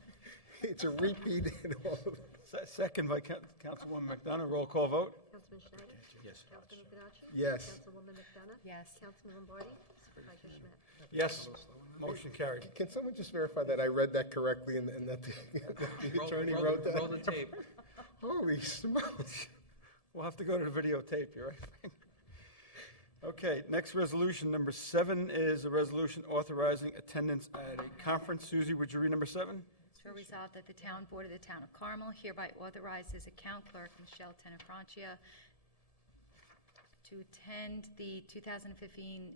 It's a repeat in all of Second by Councilwoman McDonough. Roll call vote. Councilman Schneider? Yes. Councilman Lupinacci? Yes. Councilwoman McDonough? Yes. Councilman Lombardi? Supervisor Schmidt? Yes, motion carried. Can someone just verify that I read that correctly and that the attorney wrote that? Roll the tape. Holy smokes. We'll have to go to the videotape, you're right. Okay, next resolution, number 7, is a resolution authorizing attendance at a conference. Susie, would you read number 7? So resolved that the town board of the town of Carmel hereby authorizes account clerk Michelle Tenafrancia to attend the 2015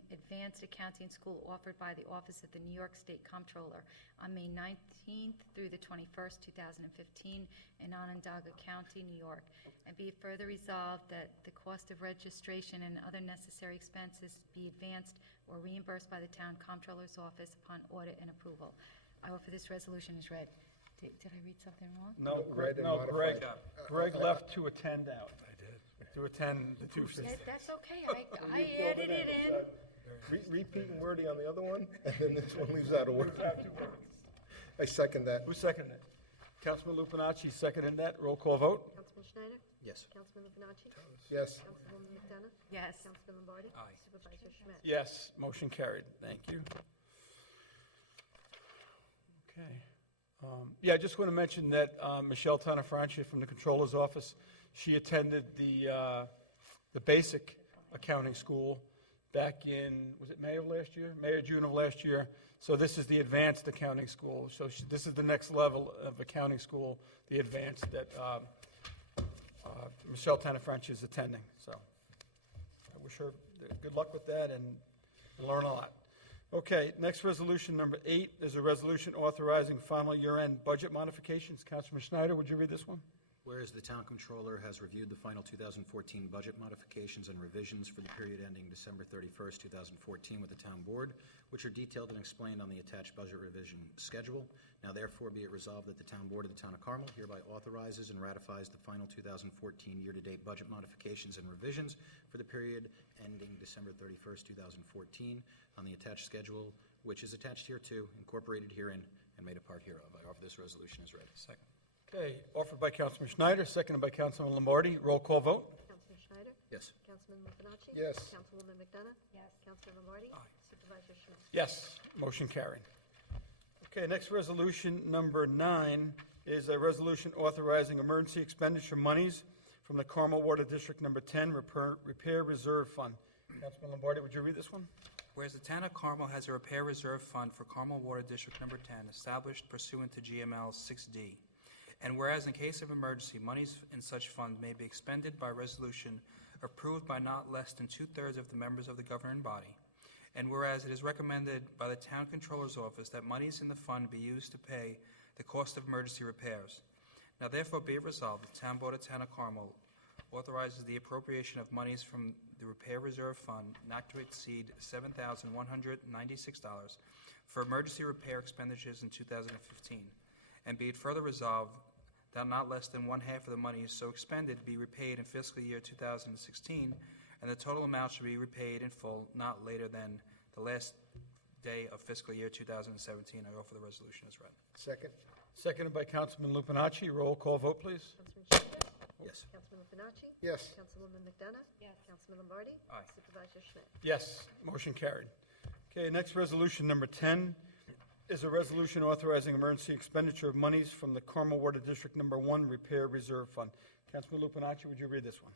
Advanced Accounting School offered by the Office of the New York State Comptroller on May 19th through the 21st, 2015 in Onondaga County, New York. And be it further resolved that the cost of registration and other necessary expenses be advanced or reimbursed by the town comptroller's office upon audit and approval. I offer this resolution as read. Did I read something wrong? No, read and no, Greg, modified. Greg left to attend out. to attend the 250. That's okay, I added it in. Repeating wordy on the other one, and then this one leaves out a word. I second that. Who seconded it? Councilman Lupinacci seconded that. Roll call vote? Councilman Schneider? Yes. Councilman Lupinacci? Yes. Councilwoman McDonough? Yes. Councilman Lombardi? Aye. Supervisor Schmidt? Yes, motion carried. Thank you. Okay. Yeah, I just want to mention that Michelle Tanafranchi from the Controller's Office, she attended the basic accounting school back in, was it May of last year? May or June of last year. So this is the advanced accounting school. So this is the next level of accounting school, the advanced that Michelle Tanafranchi is attending. So I wish her good luck with that and learn a lot. Okay, next resolution, number 8, is a resolution authorizing final year-end budget modifications. Councilman Schneider, would you read this one? Whereas the Town Controller has reviewed the final 2014 budget modifications and revisions for the period ending December 31st, 2014 with the Town Board, which are detailed and explained on the attached budget revision schedule. Now therefore be it resolved that the Town Board of the Town of Carmel hereby authorizes and ratifies the final 2014 year-to-date budget modifications and revisions for the period ending December 31st, 2014 on the attached schedule, which is attached hereto, incorporated herein, and made a part hereof. I offer this resolution as read. Second. Okay, offered by Councilman Schneider, seconded by Councilman Lombardi. Roll call vote? Councilman Schneider? Yes. Councilman Lupinacci? Yes. Councilwoman McDonough? Yes. Councilman Lombardi? Aye. Supervisor Schmidt? Yes, motion carried. Okay, next resolution, number 9, is a resolution authorizing emergency expenditure monies from the Carmel Water District Number 10 Repair Reserve Fund. Councilman Lombardi, would you read this one? Whereas the Town of Carmel has a repair reserve fund for Carmel Water District Number 10 established pursuant to GML 6D. And whereas in case of emergency, monies in such fund may be expended by resolution approved by not less than 2/3 of the members of the governing body. And whereas it is recommended by the Town Controller's Office that monies in the fund be used to pay the cost of emergency repairs. Now therefore be it resolved, the Town Board of Town of Carmel authorizes the appropriation of monies from the Repair Reserve Fund not to exceed $7,196 for emergency repair expenditures in 2015. And be it further resolved that not less than one-half of the monies so expended be repaid in fiscal year 2016, and the total amount should be repaid in full not later than the last day of fiscal year 2017. I offer the resolution as read. Second. Seconded by Councilman Lupinacci. Roll call vote, please. Councilman Schneider? Yes. Councilman Lupinacci? Yes. Councilwoman McDonough? Yes. Councilman Lombardi? Aye. Supervisor Schmidt? Yes, motion carried. Okay, next resolution, number 10, is a resolution authorizing emergency expenditure of monies from the Carmel Water District Number 1 Repair Reserve Fund. Councilman Lupinacci, would you read this one?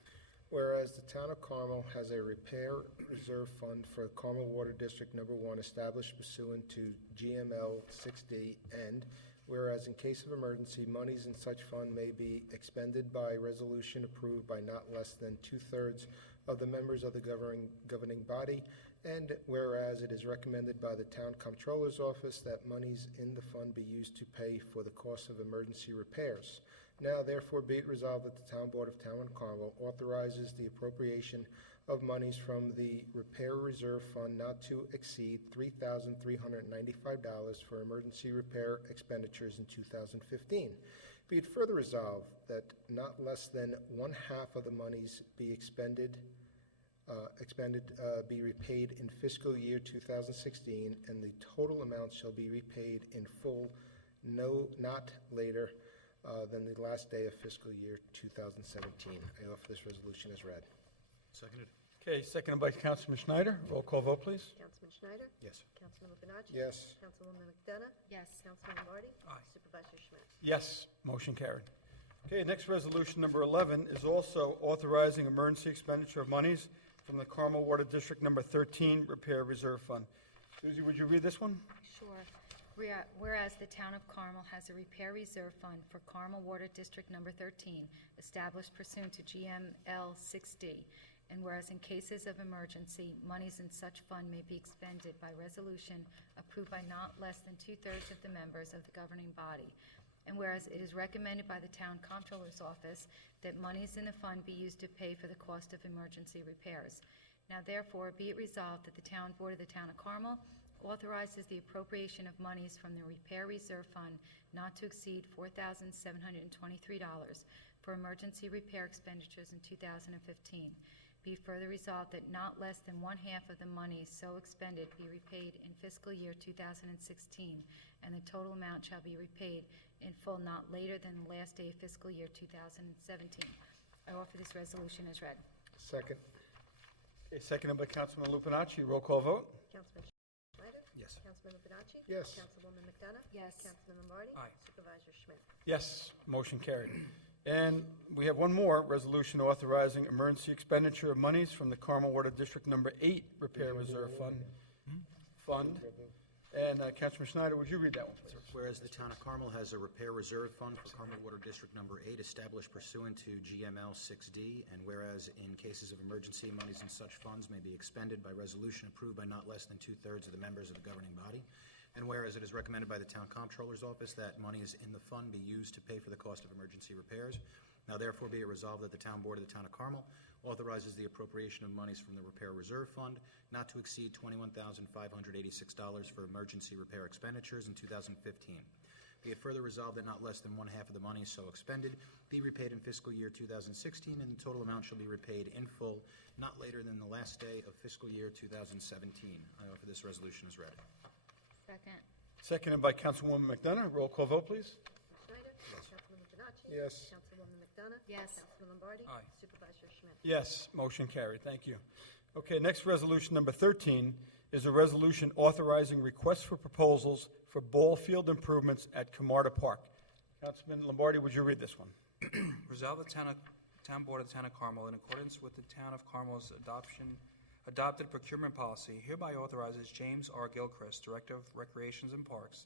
Whereas the Town of Carmel has a repair reserve fund for Carmel Water District Number 1 established pursuant to GML 6D, and whereas in case of emergency, monies in such fund may be expended by resolution approved by not less than 2/3 of the members of the governing body, and whereas it is recommended by the Town Comptroller's Office that monies in the fund be used to pay for the cost of emergency repairs. Now therefore be it resolved that the Town Board of Town of Carmel authorizes the appropriation of monies from the Repair Reserve Fund not to exceed $3,395 for emergency repair expenditures in 2015. Be it further resolved that not less than one-half of the monies be be repaid in fiscal year 2016, and the total amount shall be repaid in full not later than the last day of fiscal year 2017. I offer this resolution as read. Seconded. Okay, seconded by Councilman Schneider. Roll call vote, please. Councilman Schneider? Yes. Councilman Lupinacci? Yes. Councilwoman McDonough? Yes. Councilman Lombardi? Aye. Supervisor Schmidt? Yes, motion carried. Okay, next resolution, number 11, is also authorizing emergency expenditure of monies from the Carmel Water District Number 13 Repair Reserve Fund. Susie, would you read this one? Sure. Whereas the Town of Carmel has a repair reserve fund for Carmel Water District Number 13, established pursuant to GML 6D, and whereas in cases of emergency, monies in such fund may be expended by resolution approved by not less than 2/3 of the members of the governing body, and whereas it is recommended by the Town Comptroller's Office that monies in the fund be used to pay for the cost of emergency repairs. Now therefore, be it resolved that the Town Board of the Town of Carmel authorizes the appropriation of monies from the Repair Reserve Fund not to exceed $4,723 for emergency repair expenditures in 2015. Be further resolved that not less than one-half of the money so expended be repaid in fiscal year 2016, and the total amount shall be repaid in full not later than the last day of fiscal year 2017. I offer this resolution as read. Second. Okay, seconded by Councilman Lupinacci. Roll call vote. Councilman Schneider? Yes. Councilman Lupinacci? Yes. Councilwoman McDonough? Yes. Councilman Lombardi? Aye. Supervisor Schmidt? Yes, motion carried. And we have one more resolution authorizing emergency expenditure of monies from the Carmel Water District Number 8 Repair Reserve Fund. And Councilman Schneider, would you read that one, please? Whereas the town of Carmel has a repair reserve fund for Carmel Water District Number 8 established pursuant to GML 6D, and whereas in cases of emergency, monies in such funds may be expended by resolution approved by not less than 2/3 of the members of the governing body, and whereas it is recommended by the town comptroller's office that monies in the fund be used to pay for the cost of emergency repairs, now therefore be it resolved that the town board of the town of Carmel authorizes the appropriation of monies from the repair reserve fund not to exceed $21,586 for emergency repair expenditures in 2015. Be it further resolved that not less than one-half of the money so expended be repaid in fiscal year 2016, and the total amount shall be repaid in full not later than the last day of fiscal year 2017. I offer this resolution as read. Second. Seconded by Councilwoman McDonough. Roll call vote, please. Schneider? Councilman Lupinacci? Yes. Councilwoman McDonough? Yes. Councilman Lombardi? Aye. Supervisor Schmidt? Yes, motion carried. Thank you. Okay, next resolution, number 13, is a resolution authorizing requests for proposals for ball field improvements at Camarda Park. Councilman Lombardi, would you read this one? Resolve the town board of the town of Carmel, in accordance with the town of Carmel's adopted procurement policy, hereby authorizes James R. Gilchrist, Director of Recreations and Parks,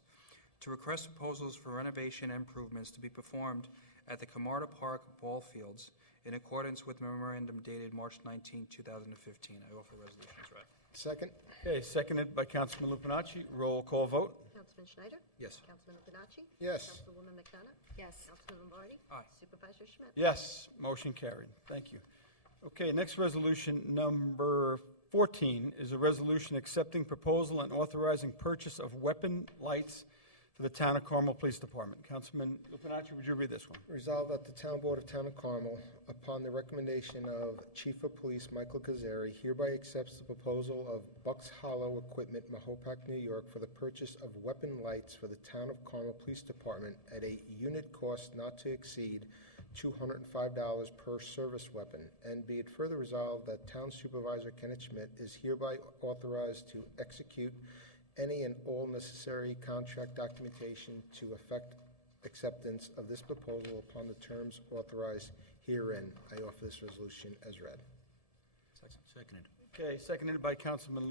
to request proposals for renovation and improvements to be performed at the Camarda Park ball fields in accordance with memorandum dated March 19, 2015. I offer resolution as read. Second. Okay, seconded by Councilman Lupinacci. Roll call vote. Councilman Schneider? Yes. Councilman Lupinacci? Yes. Councilwoman McDonough? Yes. Councilman Lombardi? Aye. Supervisor Schmidt? Yes, motion carried. Thank you. Okay, next resolution, number 14, is a resolution accepting proposal and authorizing purchase of weapon lights for the Town of Carmel Police Department. Councilman Lupinacci, would you read this one? Resolved that the town board of town of Carmel, upon the recommendation of Chief of Police Michael Kazari, hereby accepts the proposal of Bucks Hollow Equipment, Mahopac, New York, for the purchase of weapon lights for the town of Carmel Police Department at a unit cost not to exceed $205 per service weapon. And be it further resolved that Town Supervisor Kenneth Schmidt is hereby authorized to execute any and all necessary contract documentation to effect acceptance of this proposal upon the terms authorized herein. I offer this resolution as read. Seconded. Okay, seconded by Councilman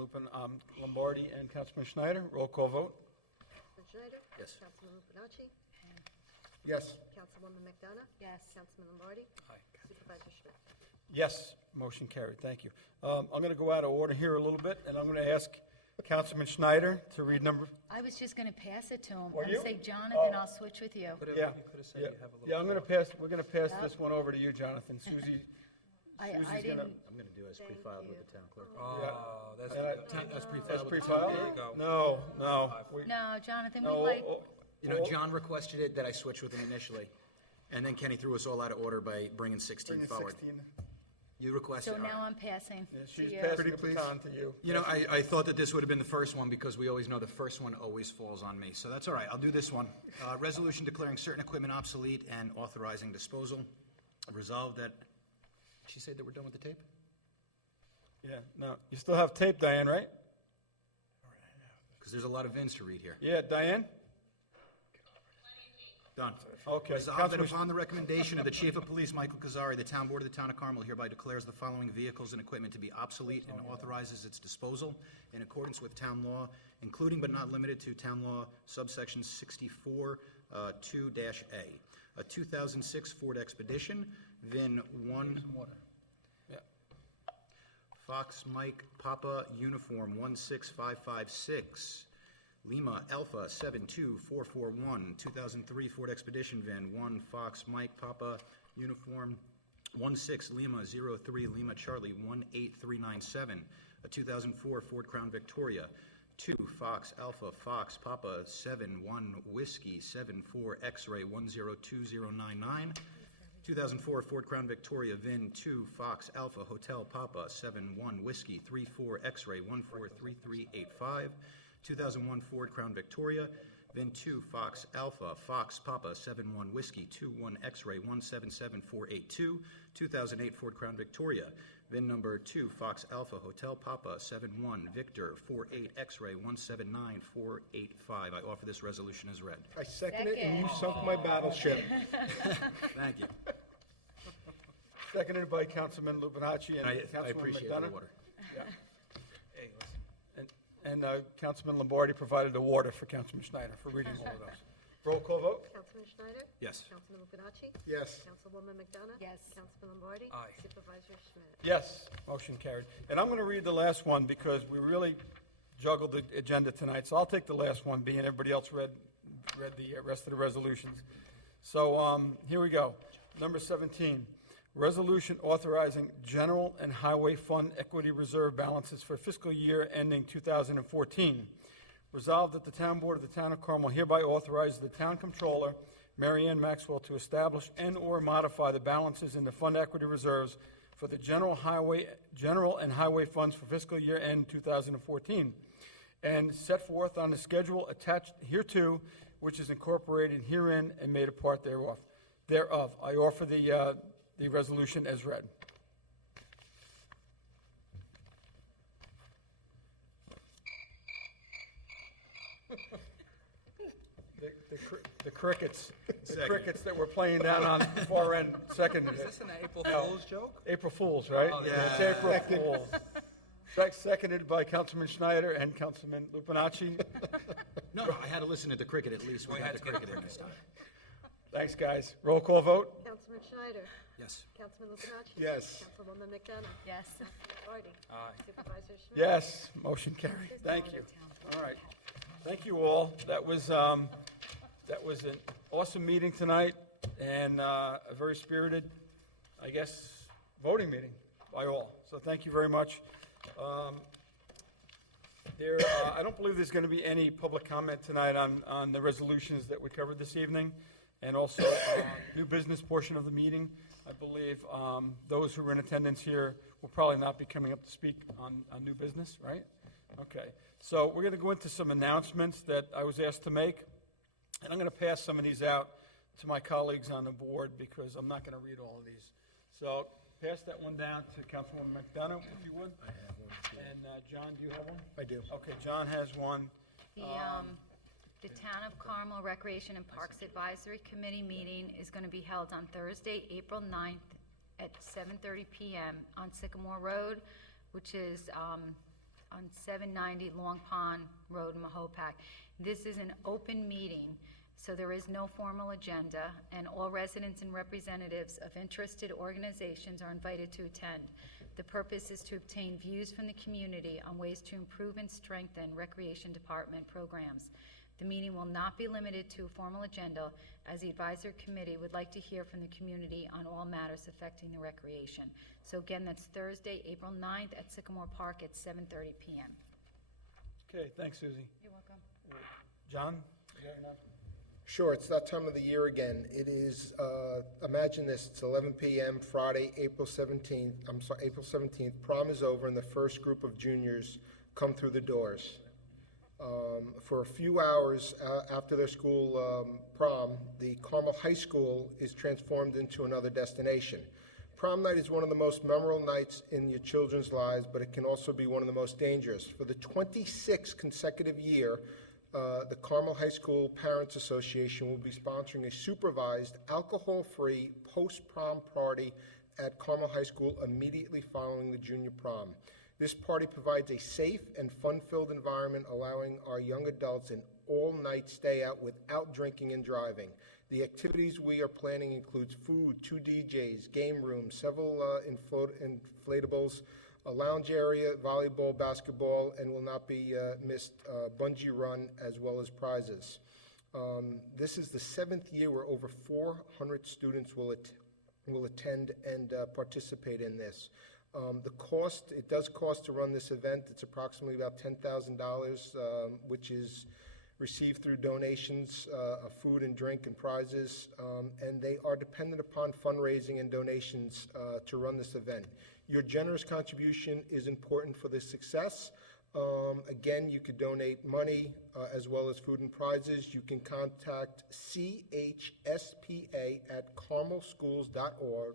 Lombardi and Councilman Schneider. Roll call vote. Councilman Schneider? Yes. Councilman Lupinacci? Yes. Councilwoman McDonough? Yes. Councilman Lombardi? Aye. Supervisor Schmidt? Yes, motion carried. Thank you. I'm going to go out of order here a little bit, and I'm going to ask Councilman Schneider to read number... I was just going to pass it to him Were and you? say, Jonathan, I'll switch with you. Yeah, You could have said yeah, you have a little. yeah. We're going to pass this one over to you, Jonathan. Susie. I Susie's didn't, gonna- I'm going to do as pre-filed with the town clerk. Oh, that's And I- That's pre-filed. That's with the pre-filed? There you go. No. We- no, Jonathan, no, we'd like, You know, John requested it that I switch with him initially, and then Kenny threw us all out of order by bringing 16 bring it forward. 16. You requested so it. now I'm passing Yeah, to she's you. passing the baton to you. You know, I thought that this would have been the first one because we always know the first one always falls on me. So that's all right. I'll do this one. Resolution declaring certain equipment obsolete and authorizing disposal. Resolved that. Did she say that we're done with the tape? Yeah, no. You still have tape, Diane, right? Because there's a lot of VINs to read here. Yeah, Diane? Done. Okay. Resolved that Councilman upon the recommendation of the Chief of Police, Michael Kazari, the town board of the town of Carmel hereby declares the following vehicles and equipment to be obsolete and authorizes its disposal in accordance with town law, including but not limited to town law subsection 64 2-A. A 2006 Ford Expedition, VIN 1. Yeah. Fox Mike Papa Uniform 16556. Lima Alpha 72441, 2003 Ford Expedition VIN 1 Fox Mike Papa Uniform 16 Lima 03 Lima Charlie 18397, a 2004 Ford Crown Victoria, 2 Fox Alpha Fox Papa 71 Whiskey 74 X-Ray 102099. 2004 Ford Crown Victoria VIN 2 Fox Alpha Hotel Papa 71 Whiskey 34 X-Ray 143385. 2001 Ford Crown Victoria VIN 2 Fox Alpha Fox Papa 71 Whiskey 21 X-Ray 177482. 2008 Ford Crown Victoria VIN number 2 Fox Alpha Hotel Papa 71 Victor 48 X-Ray 179485. I offer this resolution as read. I second it, and you sunk my battleship. Thank you. Seconded by Councilman Lupinacci and I Councilwoman appreciate McDonough. the water. Yeah. And Councilman Lombardi provided the water for Councilman Schneider for reading all of those. Roll call vote? Councilman Schneider? Yes. Councilman Lupinacci? Yes. Councilwoman McDonough? Yes. Councilman Lombardi? Aye. Supervisor Schmidt? Yes, motion carried. And I'm going to read the last one because we really juggled the agenda tonight. So I'll take the last one, being everybody else read the rest of the resolutions. So here we go. Number 17, resolution authorizing general and highway fund equity reserve balances for fiscal year ending 2014. Resolved that the Town Board of the Town of Carmel hereby authorizes the Town Comptroller, Mary Ann Maxwell, to establish and/or modify the balances in the fund equity reserves for the general and highway funds for fiscal year end 2014, and set forth on the schedule attached hereto, which is incorporated herein and made a part thereof. I offer the resolution as read. The crickets that were playing down on the far end seconded Is it. this an April Fool's joke? April Fools, right? Oh, It's April Fools. Seconded by Councilman Schneider and Councilman Lupinacci. No, I had to listen to the cricket at least. We got the cricket in this time. Thanks, guys. Roll call vote? Councilman Schneider? Yes. Councilman Lupinacci? Yes. Councilwoman McDonough? Yes. Councilman Lombardi? Aye. Supervisor Schmidt? Yes, motion carried. Thank you. All right. Thank you all. That was an awesome meeting tonight and a very spirited, I guess, voting meeting by all. So thank you very much. I don't believe there's going to be any public comment tonight on the resolutions that we covered this evening, and also new business portion of the meeting. I believe those who are in attendance here will probably not be coming up to speak on new business, right? Okay. So we're going to go into some announcements that I was asked to make, and I'm going to pass some of these out to my colleagues on the board because I'm not going to read all of these. So pass that one down to Councilwoman McDonough, if you would. I have one. And John, do you have one? I do. Okay, John has one. The Town of Carmel Recreation and Parks Advisory Committee meeting is going to be held on Thursday, April 9th at 7:30 p.m. on Sycamore Road, which is on 790 Long Pond Road, Mahopac. This is an open meeting, so there is no formal agenda, and all residents and representatives of interested organizations are invited to attend. The purpose is to obtain views from the community on ways to improve and strengthen Recreation Department programs. The meeting will not be limited to a formal agenda, as the advisory committee would like to hear from the community on all matters affecting the recreation. So again, that's Thursday, April 9th at Sycamore Park at 7:30 p.m. Okay, thanks, Susie. You're welcome. John? You have enough? Sure, it's that time of the year again. It is, imagine this, it's 11 p.m. Friday, April 17th. April 17th. Prom is over, and the first group of juniors come through the doors. For a few hours after their school prom, the Carmel High School is transformed into another destination. Prom night is one of the most memorable nights in your children's lives, but it can also be one of the most dangerous. For the 26th consecutive year, the Carmel High School Parents Association will be sponsoring a supervised, alcohol-free post-prom party at Carmel High School immediately following the junior prom. This party provides a safe and fun-filled environment, allowing our young adults an all-night stay out without drinking and driving. The activities we are planning includes food, 2 DJs, game rooms, several inflatables, a lounge area, volleyball, basketball, and will not be missed bungee run, as well as prizes. This is the 7th year where over 400 students will attend and participate in this. The cost, it does cost to run this event. It's approximately about $10,000, which is received through donations of food and drink and prizes, and they are dependent upon fundraising and donations to run this event. Your generous contribution is important for this success. Again, you could donate money as well as food and prizes. You can contact chspa@carmelschools.org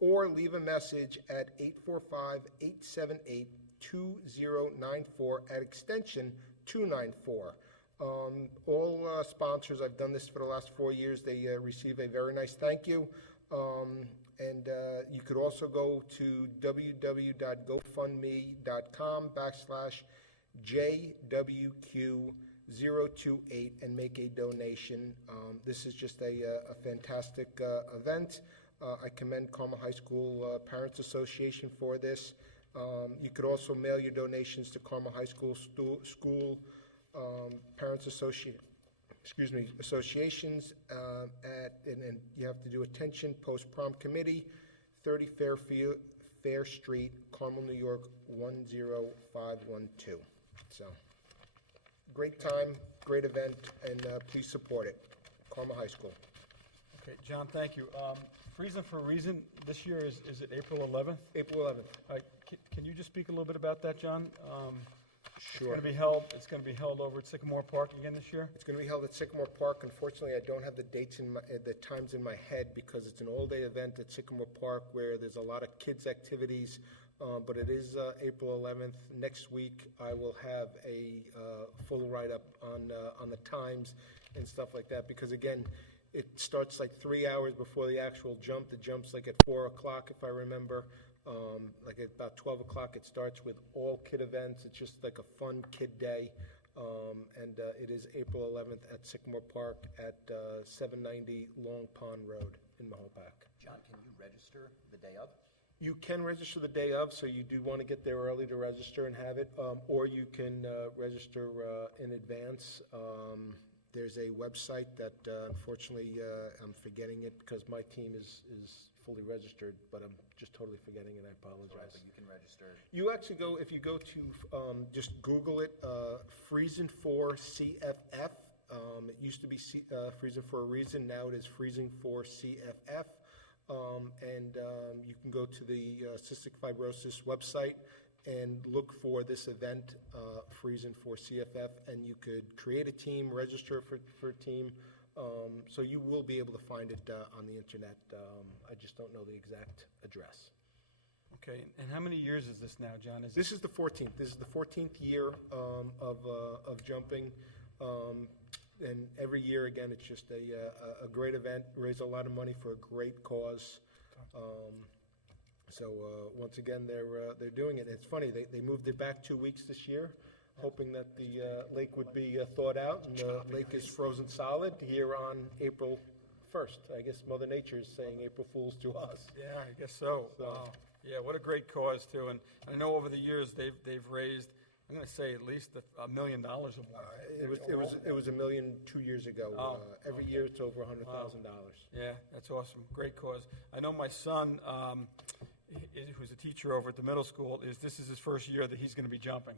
or leave a message at 845-878-2094 at extension 294. All sponsors, I've done this for the last 4 years, they receive a very nice thank you. And you could also go to www.gofundme.com/JWQ028 and make a donation. This is just a fantastic event. I commend Carmel High School Parents Association for this. You could also mail your donations to Carmel High School Parents associations and you have to do attention post-prom committee, 30 Fair Street, Carmel, New York 10512. So great time, great event, and please support it. Carmel High School. Okay, John, thank you. Reason for a Reason this year is it April 11th? April 11th. All right, can you just speak a little bit about that, John? Sure. It's going to be held over at Sycamore Park again this year? It's going to be held at Sycamore Park. Unfortunately, I don't have the times in my head because it's an all-day event at Sycamore Park where there's a lot of kids' activities. But it is April 11th. Next week, I will have a full write-up on the times and stuff like that because, again, it starts like 3 hours before the actual jump. The jump's like at 4 o'clock, if I remember. Like at about 12 o'clock, it starts with all kid events. It's just like a fun kid day. And it is April 11th at Sycamore Park at 790 Long Pond Road in Mahopac. John, can you register the day of? You can register the day of, so you do want to get there early to register and have it, or you can register in advance. There's a website that, unfortunately, I'm forgetting it because my team is fully registered, but I'm just totally forgetting it. I apologize. But you can register. You actually go, if you go to, just Google it, Friesen for CFF. It used to be Friesen for a Reason. Now it is Friesen for CFF. And you can go to the Cystic Fibrosis website and look for this event, Friesen for CFF, and you could create a team, register for a team. So you will be able to find it on the internet. I just don't know the exact address. Okay, and how many years is this now, John? This is the 14th. This is the 14th year of jumping. And every year, again, it's just a great event. Raise a lot of money for a great cause. So once again, they're doing it. And it's funny, they moved it back 2 weeks this year, hoping that the lake would be thawed out, and the lake is frozen solid here on April 1st. I guess Mother Nature is saying April Fools to us. Yeah, I guess so. Wow. Yeah, what a great cause, too. And I know over the years they've raised, I'm going to say at least $1 million or more. It was $1 million 2 years ago. Every year it's over $100,000. Yeah, that's awesome. Great cause. I know my son, who's a teacher over at the middle school, this is his first year that he's going to be jumping.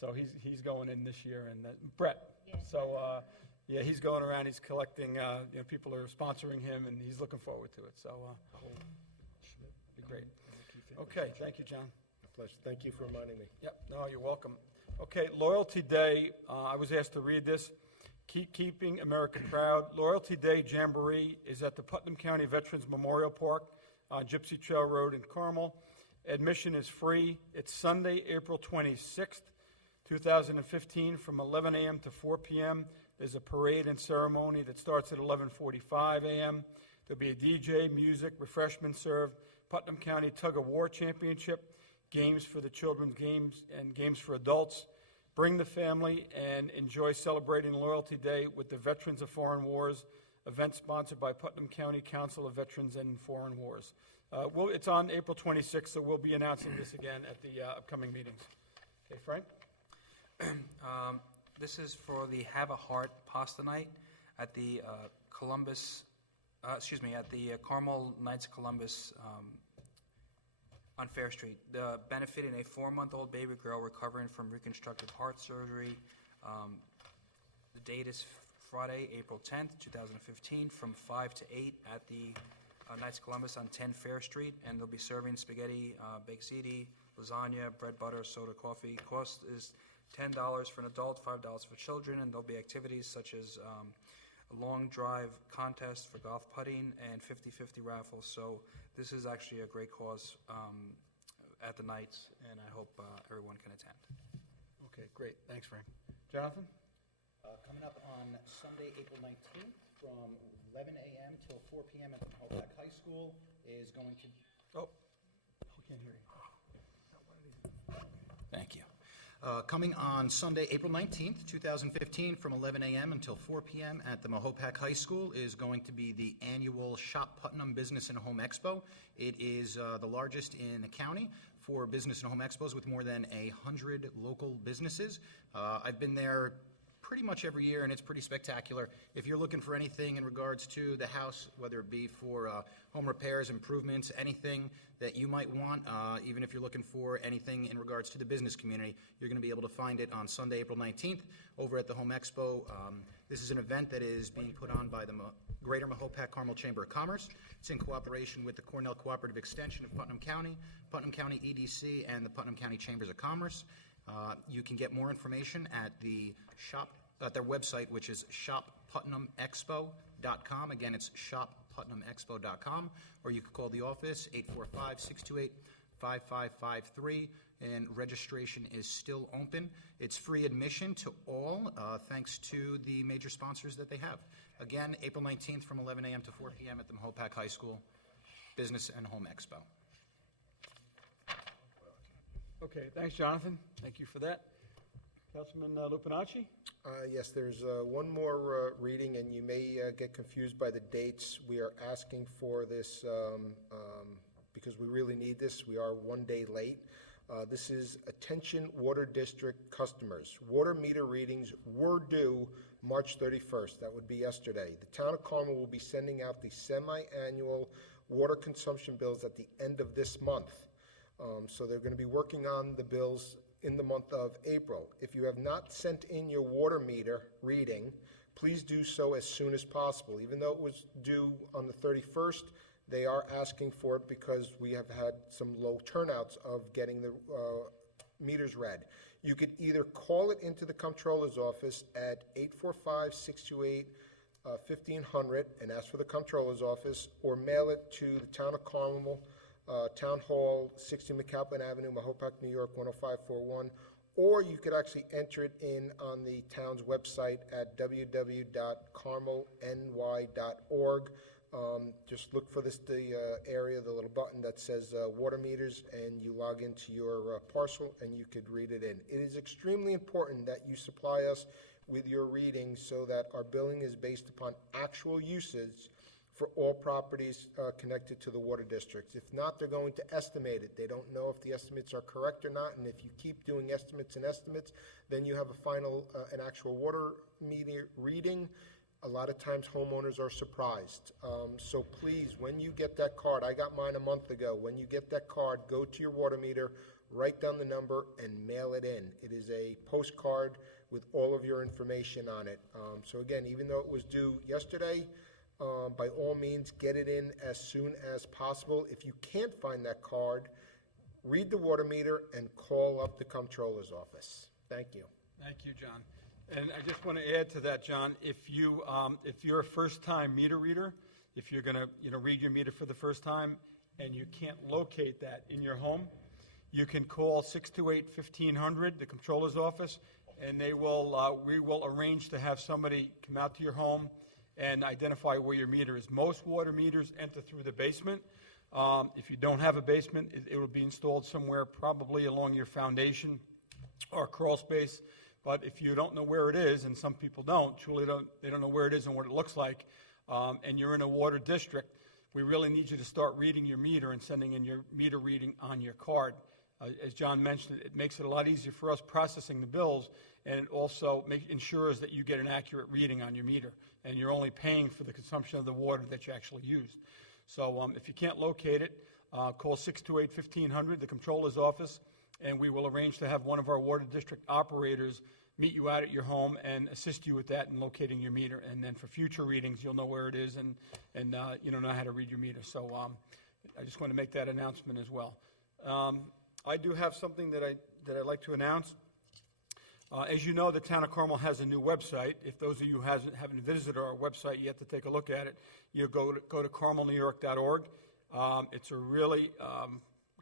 So he's going in this year, and Brett. Yeah. So yeah, he's going around. He's collecting. People are sponsoring him, and he's looking forward to it. So it'll be great. Okay, thank you, John. My pleasure. Thank you for reminding me. Yep. No, you're welcome. Okay, Loyalty Day. I was asked to read this. Keeping America Proud. Loyalty Day Jamboree is at the Putnam County Veterans Memorial Park on Gypsy Trail Road in Carmel. Admission is free. It's Sunday, April 26th. 2015 from 11 a.m. to 4 p.m. There's a parade and ceremony that starts at 11:45 a.m. There'll be a DJ, music, refreshments served, Putnam County Tug of War Championship, games for the children's games and games for adults. Bring the family and enjoy celebrating Loyalty Day with the Veterans of Foreign Wars, event sponsored by Putnam County Council of Veterans and Foreign Wars. It's on April 26th, so we'll be announcing this again at the upcoming meetings. Okay, Frank? This is for the Have a Heart Pasta Night at the at the Carmel Knights of Columbus on Fair Street. Benefiting a 4-month-old baby girl recovering from reconstructive heart surgery. The date is Friday, April 10th, 2015, from 5 to 8 at the Knights of Columbus on 10 Fair Street, and they'll be serving spaghetti, baked ziti, lasagna, bread, butter, soda, coffee. Cost is $10 for an adult, $5 for children, and there'll be activities such as a long drive contest for golf putting and 50-50 raffles. So this is actually a great cause at the Knights, and I hope everyone can attend. Okay, great. Thanks, Frank. Jonathan? Coming up on Sunday, April 19th, from 11 a.m. till 4 p.m. at the Mahopac High School is going to... Oh, we can't hear you. Thank you. Coming on Sunday, April 19th, 2015, from 11 a.m. until 4 p.m. at the Mahopac High School is going to be the annual Shop Putnam Business and Home Expo. It is the largest in the county for business and home expos with more than 100 local businesses. I've been there pretty much every year, and it's pretty spectacular. If you're looking for anything in regards to the house, whether it be for home repairs, improvements, anything that you might want, even if you're looking for anything in regards to the business community, you're going to be able to find it on Sunday, April 19th, over at the Home Expo. This is an event that is being put on by the Greater Mahopac Carmel Chamber of Commerce. It's in cooperation with the Cornell Cooperative Extension of Putnam County EDC, and the Putnam County Chambers of Commerce. You can get more information at their website, which is shopputnamexpo.com. Again, it's shopputnamexpo.com, or you can call the office, 845-628-5553, and registration is still open. It's free admission to all, thanks to the major sponsors that they have. Again, April 19th from 11 a.m. to 4 p.m. at the Mahopac High School Business and Home Expo. Okay, thanks, Jonathan. Thank you for that. Councilman Lupinacci? Yes, there's one more reading, and you may get confused by the dates. We are asking for this because we really need this. We are 1 day late. This is attention Water District customers. Water meter readings were due March 31st. That would be yesterday. The town of Carmel will be sending out the semi-annual water consumption bills at the end of this month. So they're going to be working on the bills in the month of April. If you have not sent in your water meter reading, please do so as soon as possible. Even though it was due on the 31st, they are asking for it because we have had some low turnouts of getting the meters read. You could either call it into the comptroller's office at 845-628-1500 and ask for the comptroller's office, or mail it to the Town of Carmel, Town Hall, 60 McAlpin Avenue, Mahopac, New York, 10541, or you could actually enter it in on the town's website at www.carmelny.org. Just look for the area, the little button that says water meters, and you log into your parcel and you could read it in. It is extremely important that you supply us with your readings so that our billing is based upon actual usage for all properties connected to the water districts. If not, they're going to estimate it. They don't know if the estimates are correct or not, and if you keep doing estimates and estimates, then you have a final, an actual water meter reading. A lot of times homeowners are surprised. So please, when you get that card, I got mine a month ago, when you get that card, go to your water meter, write down the number, and mail it in. It is a postcard with all of your information on it. So again, even though it was due yesterday, by all means, get it in as soon as possible. If you can't find that card, read the water meter and call up the comptroller's office. Thank you. Thank you, John. And I just want to add to that, John, if you're a first-time meter reader, if you're going to read your meter for the first time and you can't locate that in your home, you can call 628-1500, the comptroller's office, and we will arrange to have somebody come out to your home and identify where your meter is. Most water meters enter through the basement. If you don't have a basement, it will be installed somewhere probably along your foundation or crawl space. But if you don't know where it is, and some people they don't know where it is and what it looks like, and you're in a water district, we really need you to start reading your meter and sending in your meter reading on your card. As John mentioned, it makes it a lot easier for us processing the bills, and it also ensures that you get an accurate reading on your meter, and you're only paying for the consumption of the water that you actually used. So if you can't locate it, call 628-1500, the Comptroller's office, and we will arrange to have one of our water district operators meet you out at your home and assist you with that and locating your meter. And then for future readings, you'll know where it is and know how to read your meter. So I just want to make that announcement as well. I do have something that I'd like to announce. As you know, the Town of Carmel has a new website. If those of you who haven't visited our website yet to take a look at it, you go to carmelnewyork.org. It's a really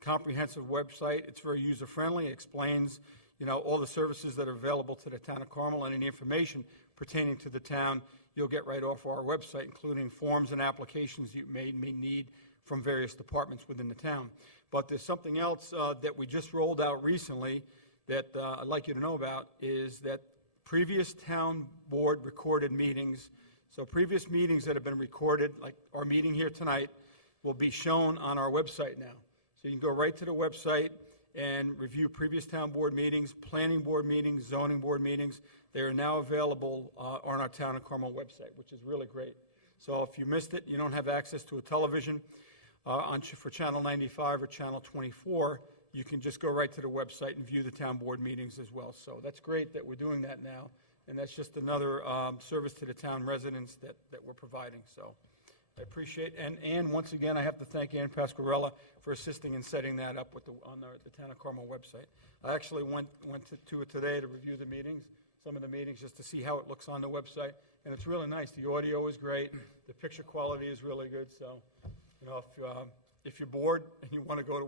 comprehensive website. It's very user-friendly. It explains all the services that are available to the Town of Carmel, and any information pertaining to the town you'll get right off our website, including forms and applications you may need from various departments within the town. But there's something else that we just rolled out recently that I'd like you to know about, is that previous town board recorded meetings, so previous meetings that have been recorded, like our meeting here tonight, will be shown on our website now. So you can go right to the website and review previous town board meetings, planning board meetings, zoning board meetings. They are now available on our Town of Carmel website, which is really great. So if you missed it, you don't have access to a television for Channel 95 or Channel 24, you can just go right to the website and view the town board meetings as well. So that's great that we're doing that now, and that's just another service to the town residents that we're providing. So I appreciate it. And once again, I have to thank Ann Pasquarella for assisting in setting that up on the Town of Carmel website. I actually went to it today to review the meetings, some of the meetings, just to see how it looks on the website, and it's really nice. The audio is great. The picture quality is really good. So, if you're bored and you want to go to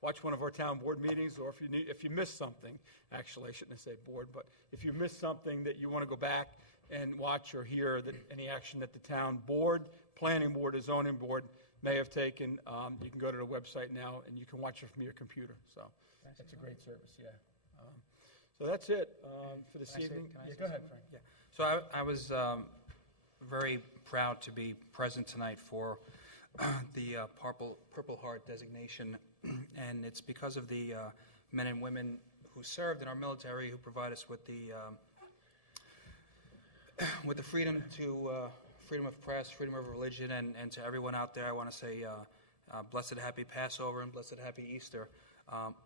watch one of our town board meetings, or if you miss something, actually I shouldn't say bored, but if you miss something that you want to go back and watch or hear any action that the town board, planning board, or zoning board may have taken, you can go to the website now and you can watch it from your computer. So that's a great service, yeah. So that's it for this evening. Go ahead, Frank. Yeah. So I was very proud to be present tonight for the Purple Heart designation, and it's because of the men and women who served in our military, who provide us with the freedom of press, freedom of religion, and to everyone out there, I want to say blessed happy Passover and blessed happy Easter.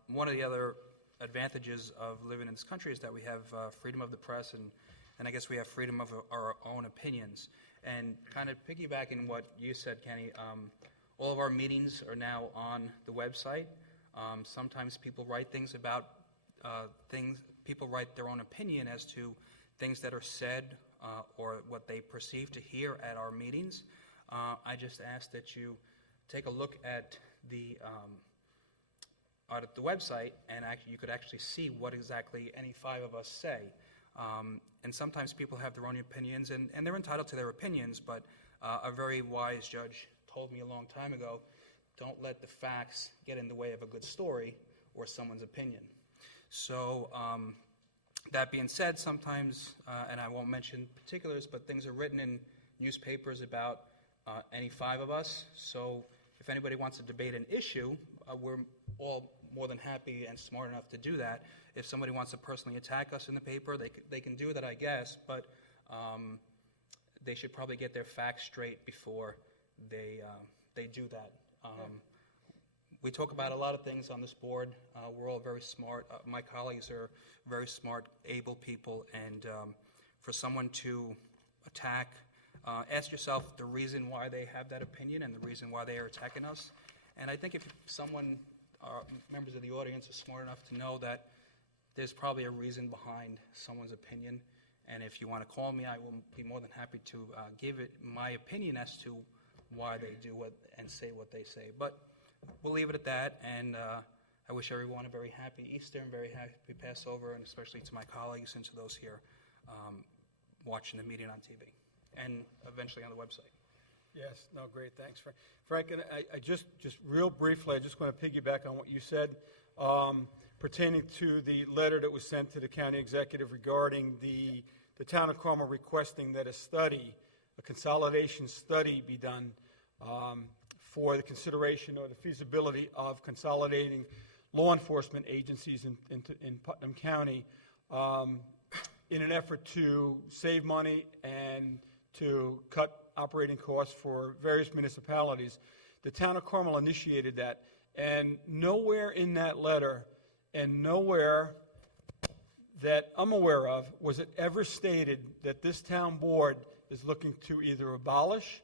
One of the other advantages of living in this country is that we have freedom of the press, and I guess we have freedom of our own opinions. And kind of piggybacking what you said, Kenny, all of our meetings are now on the website. Sometimes people write things about people write their own opinion as to things that are said or what they perceive to hear at our meetings. I just ask that you take a look at the website, and you could actually see what exactly any five of us say. And sometimes people have their own opinions, and they're entitled to their opinions, but a very wise judge told me a long time ago, don't let the facts get in the way of a good story or someone's opinion. So that being said, sometimes, and I won't mention particulars, but things are written in newspapers about any five of us. So if anybody wants to debate an issue, we're all more than happy and smart enough to do that. If somebody wants to personally attack us in the paper, they can do that, I guess, but they should probably get their facts straight before they do that. We talk about a lot of things on this board. We're all very smart. My colleagues are very smart, able people, and for someone to attack, ask yourself the reason why they have that opinion and the reason why they are attacking us. And I think if members of the audience are smart enough to know that there's probably a reason behind someone's opinion, and if you want to call me, I will be more than happy to give it my opinion as to why they do and say what they say. But we'll leave it at that, and I wish everyone a very happy Easter and very happy Passover, and especially to my colleagues and to those here watching the meeting on TV and eventually on the website. Yes, no, great, thanks, Frank. Frank, and I just real briefly, I just want to piggyback on what you said pertaining to the letter that was sent to the county executive regarding the Town of Carmel requesting that a consolidation study be done for the consideration or the feasibility of consolidating law enforcement agencies in Putnam County in an effort to save money and to cut operating costs for various municipalities. The town of Carmel initiated that, and nowhere in that letter and nowhere that I'm aware of was it ever stated that this town board is looking to either abolish,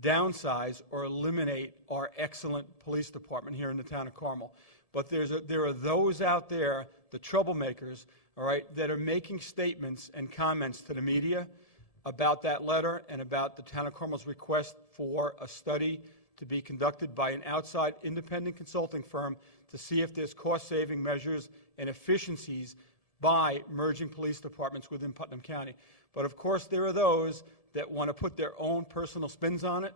downsize, or eliminate our excellent police department here in the town of Carmel. But there are those out there, the troublemakers, all right, that are making statements and comments to the media about that letter and about the town of Carmel's request for a study to be conducted by an outside independent consulting firm to see if there's cost-saving measures and efficiencies by merging police departments within Putnam County. But of course, there are those that want to put their own personal spins on it.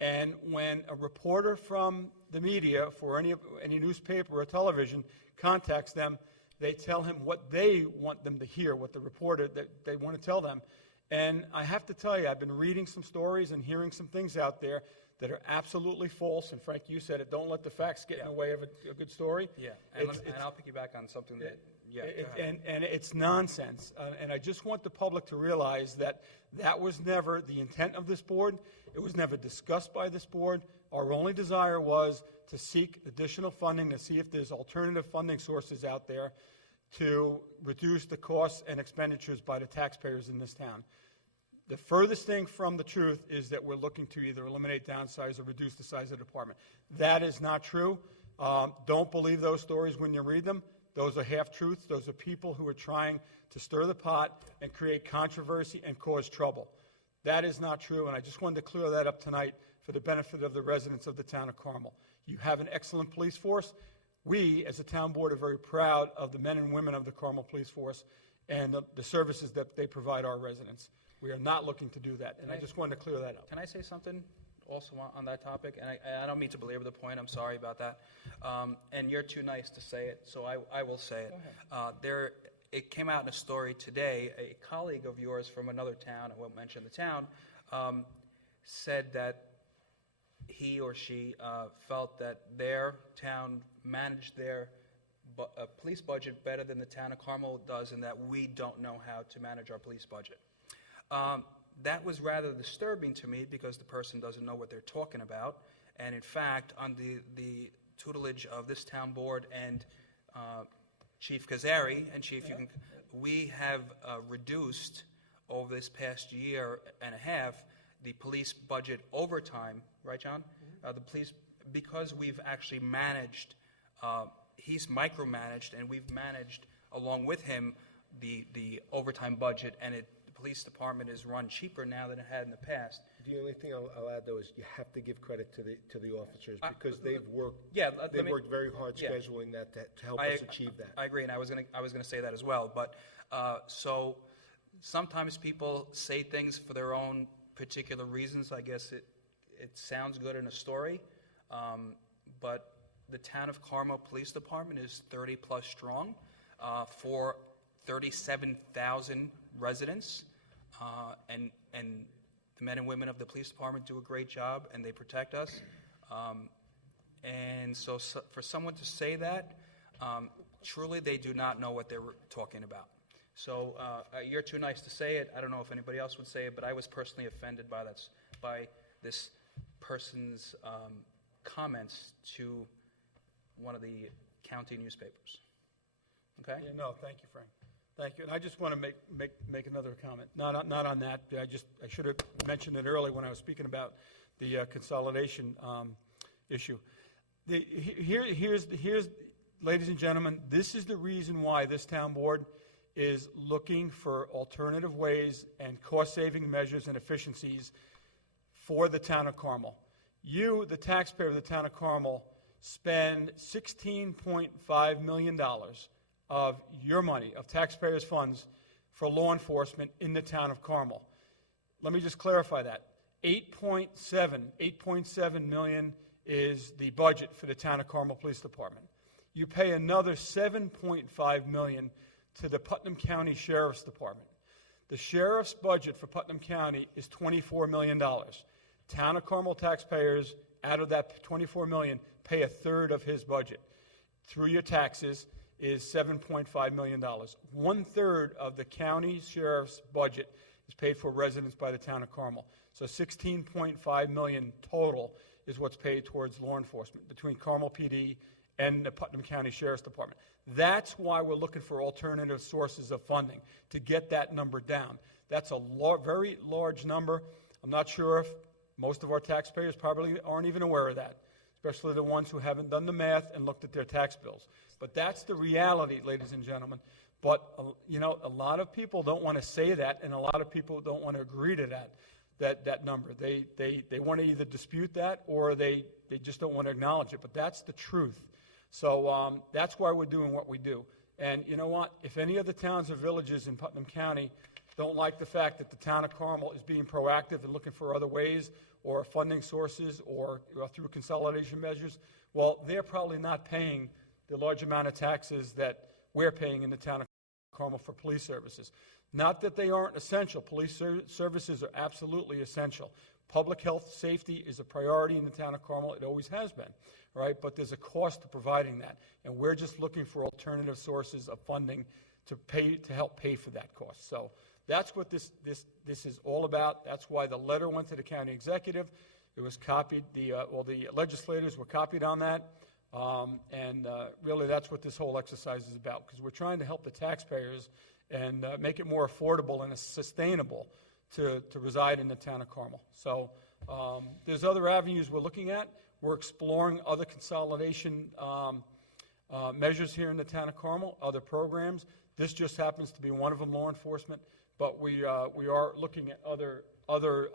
And when a reporter from the media for any newspaper or television contacts them, they tell him what they want them to hear, what the reporter that they want to tell them. And I have to tell you, I've been reading some stories and hearing some things out there that are absolutely false. And Frank, you said it. Don't let the facts get in the way of a good story. Yeah, and I'll piggyback on something that. Yeah, and it's nonsense. And I just want the public to realize that that was never the intent of this board. It was never discussed by this board. Our only desire was to seek additional funding to see if there's alternative funding sources out there to reduce the costs and expenditures by the taxpayers in this town. The furthest thing from the truth is that we're looking to either eliminate, downsize, or reduce the size of the department. That is not true. Don't believe those stories when you read them. Those are half-truths. Those are people who are trying to stir the pot and create controversy and cause trouble. That is not true, and I just wanted to clear that up tonight for the benefit of the residents of the town of Carmel. You have an excellent police force. We, as a town board, are very proud of the men and women of the Carmel Police Force and the services that they provide our residents. We are not looking to do that, and I just wanted to clear that up. Can I say something also on that topic? And I don't mean to belabor the point. I'm sorry about that. And you're too nice to say it, so I will say it. It came out in a story today. A colleague of yours from another town, I won't mention the town, said that he or she felt that their town managed their police budget better than the town of Carmel does, and that we don't know how to manage our police budget. That was rather disturbing to me because the person doesn't know what they're talking about. And in fact, on the tutelage of this town board and Chief Kazari, and Chief, we have reduced over this past year and a half the police budget overtime, right, John? The police, because we've actually managed, he's micromanaged, and we've managed along with him the overtime budget, and the police department is run cheaper now than it had in the past. The only thing I'll add, though, is you have to give credit to the officers because they've worked. Worked very hard scheduling that to help us achieve that. I agree, and I was gonna say that as well. But so sometimes people say things for their own particular reasons. I guess it sounds good in a story, but the town of Carmel Police Department is 30 plus strong for 37,000 residents, and the men and women of the police department do a great job, and they protect us. And so for someone to say that, truly they do not know what they're talking about. So you're too nice to say it. I don't know if anybody else would say it, but I was personally offended by this person's comments to one of the county newspapers. Okay? Yeah, no, thank you, Frank. Thank you. And I just want to make another comment. Not on that. I should have mentioned it earlier when I was speaking about the consolidation issue. Here's, ladies and gentlemen, this is the reason why this town board is looking for alternative ways and cost-saving measures and efficiencies for the town of Carmel. You, the taxpayer of the town of Carmel, spend $16.5 million of your money, of taxpayers' funds, for law enforcement in the town of Carmel. Let me just clarify that. 8.7 million is the budget for the town of Carmel Police Department. You pay another $7.5 million to the Putnam County Sheriff's Department. The sheriff's budget for Putnam County is $24 million. Town of Carmel taxpayers, out of that $24 million, pay a third of his budget. Through your taxes is $7.5 million. 1/3 of the county sheriff's budget is paid for residents by the town of Carmel. So $16.5 million total is what's paid towards law enforcement between Carmel PD and the Putnam County Sheriff's Department. That's why we're looking for alternative sources of funding to get that number down. That's a very large number. I'm not sure if most of our taxpayers probably aren't even aware of that, especially the ones who haven't done the math and looked at their tax bills. But that's the reality, ladies and gentlemen. But, a lot of people don't want to say that, and a lot of people don't want to agree to that number. They want to either dispute that or they just don't want to acknowledge it. But that's the truth. So that's why we're doing what we do. And you know what? If any of the towns or villages in Putnam County don't like the fact that the town of Carmel is being proactive and looking for other ways or funding sources or through consolidation measures, well, they're probably not paying the large amount of taxes that we're paying in the town of Carmel for police services. Not that they aren't essential. Police services are absolutely essential. Public health safety is a priority in the town of Carmel. It always has been, right? But there's a cost to providing that, and we're just looking for alternative sources of funding to help pay for that cost. So that's what this is all about. That's why the letter went to the county executive. It was copied. The legislators were copied on that, and really that's what this whole exercise is about, because we're trying to help the taxpayers and make it more affordable and sustainable to reside in the town of Carmel. So there's other avenues we're looking at. We're exploring other consolidation measures here in the town of Carmel, other programs. This just happens to be one of them, law enforcement, but we are looking at other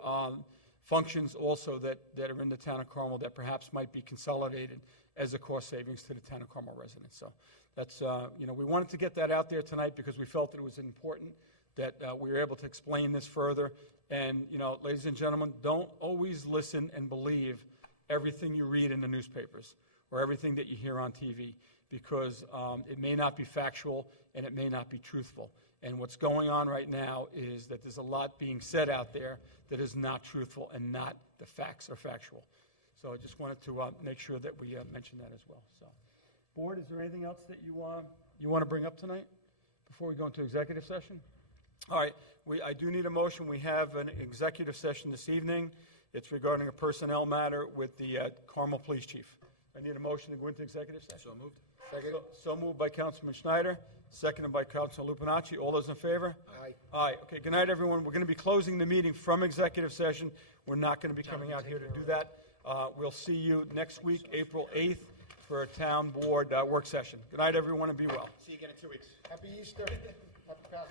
functions also that are in the town of Carmel that perhaps might be consolidated as a cost savings to the town of Carmel residents. So that's, we wanted to get that out there tonight because we felt that it was important that we were able to explain this further. And, ladies and gentlemen, don't always listen and believe everything you read in the newspapers or everything that you hear on TV, because it may not be factual and it may not be truthful. And what's going on right now is that there's a lot being said out there that is not truthful and not the facts are factual. So I just wanted to make sure that we mention that as well. So, Board, is there anything else that you want to bring up tonight before we go into executive session? All right, I do need a motion. We have an executive session this evening. It's regarding a personnel matter with the Carmel Police Chief. I need a motion to go into executive session. So moved. Second? So moved by Councilman Schneider, seconded by Councilman Lupinacci. All those in favor? Aye. Aye. Okay, good night, everyone. We're going to be closing the meeting from executive session. We're not going to be coming out here to do that. We'll see you next week, April 8th, for a town board work session. Good night, everyone, and be well. See you again in 2 weeks. Happy Easter. Happy Passover.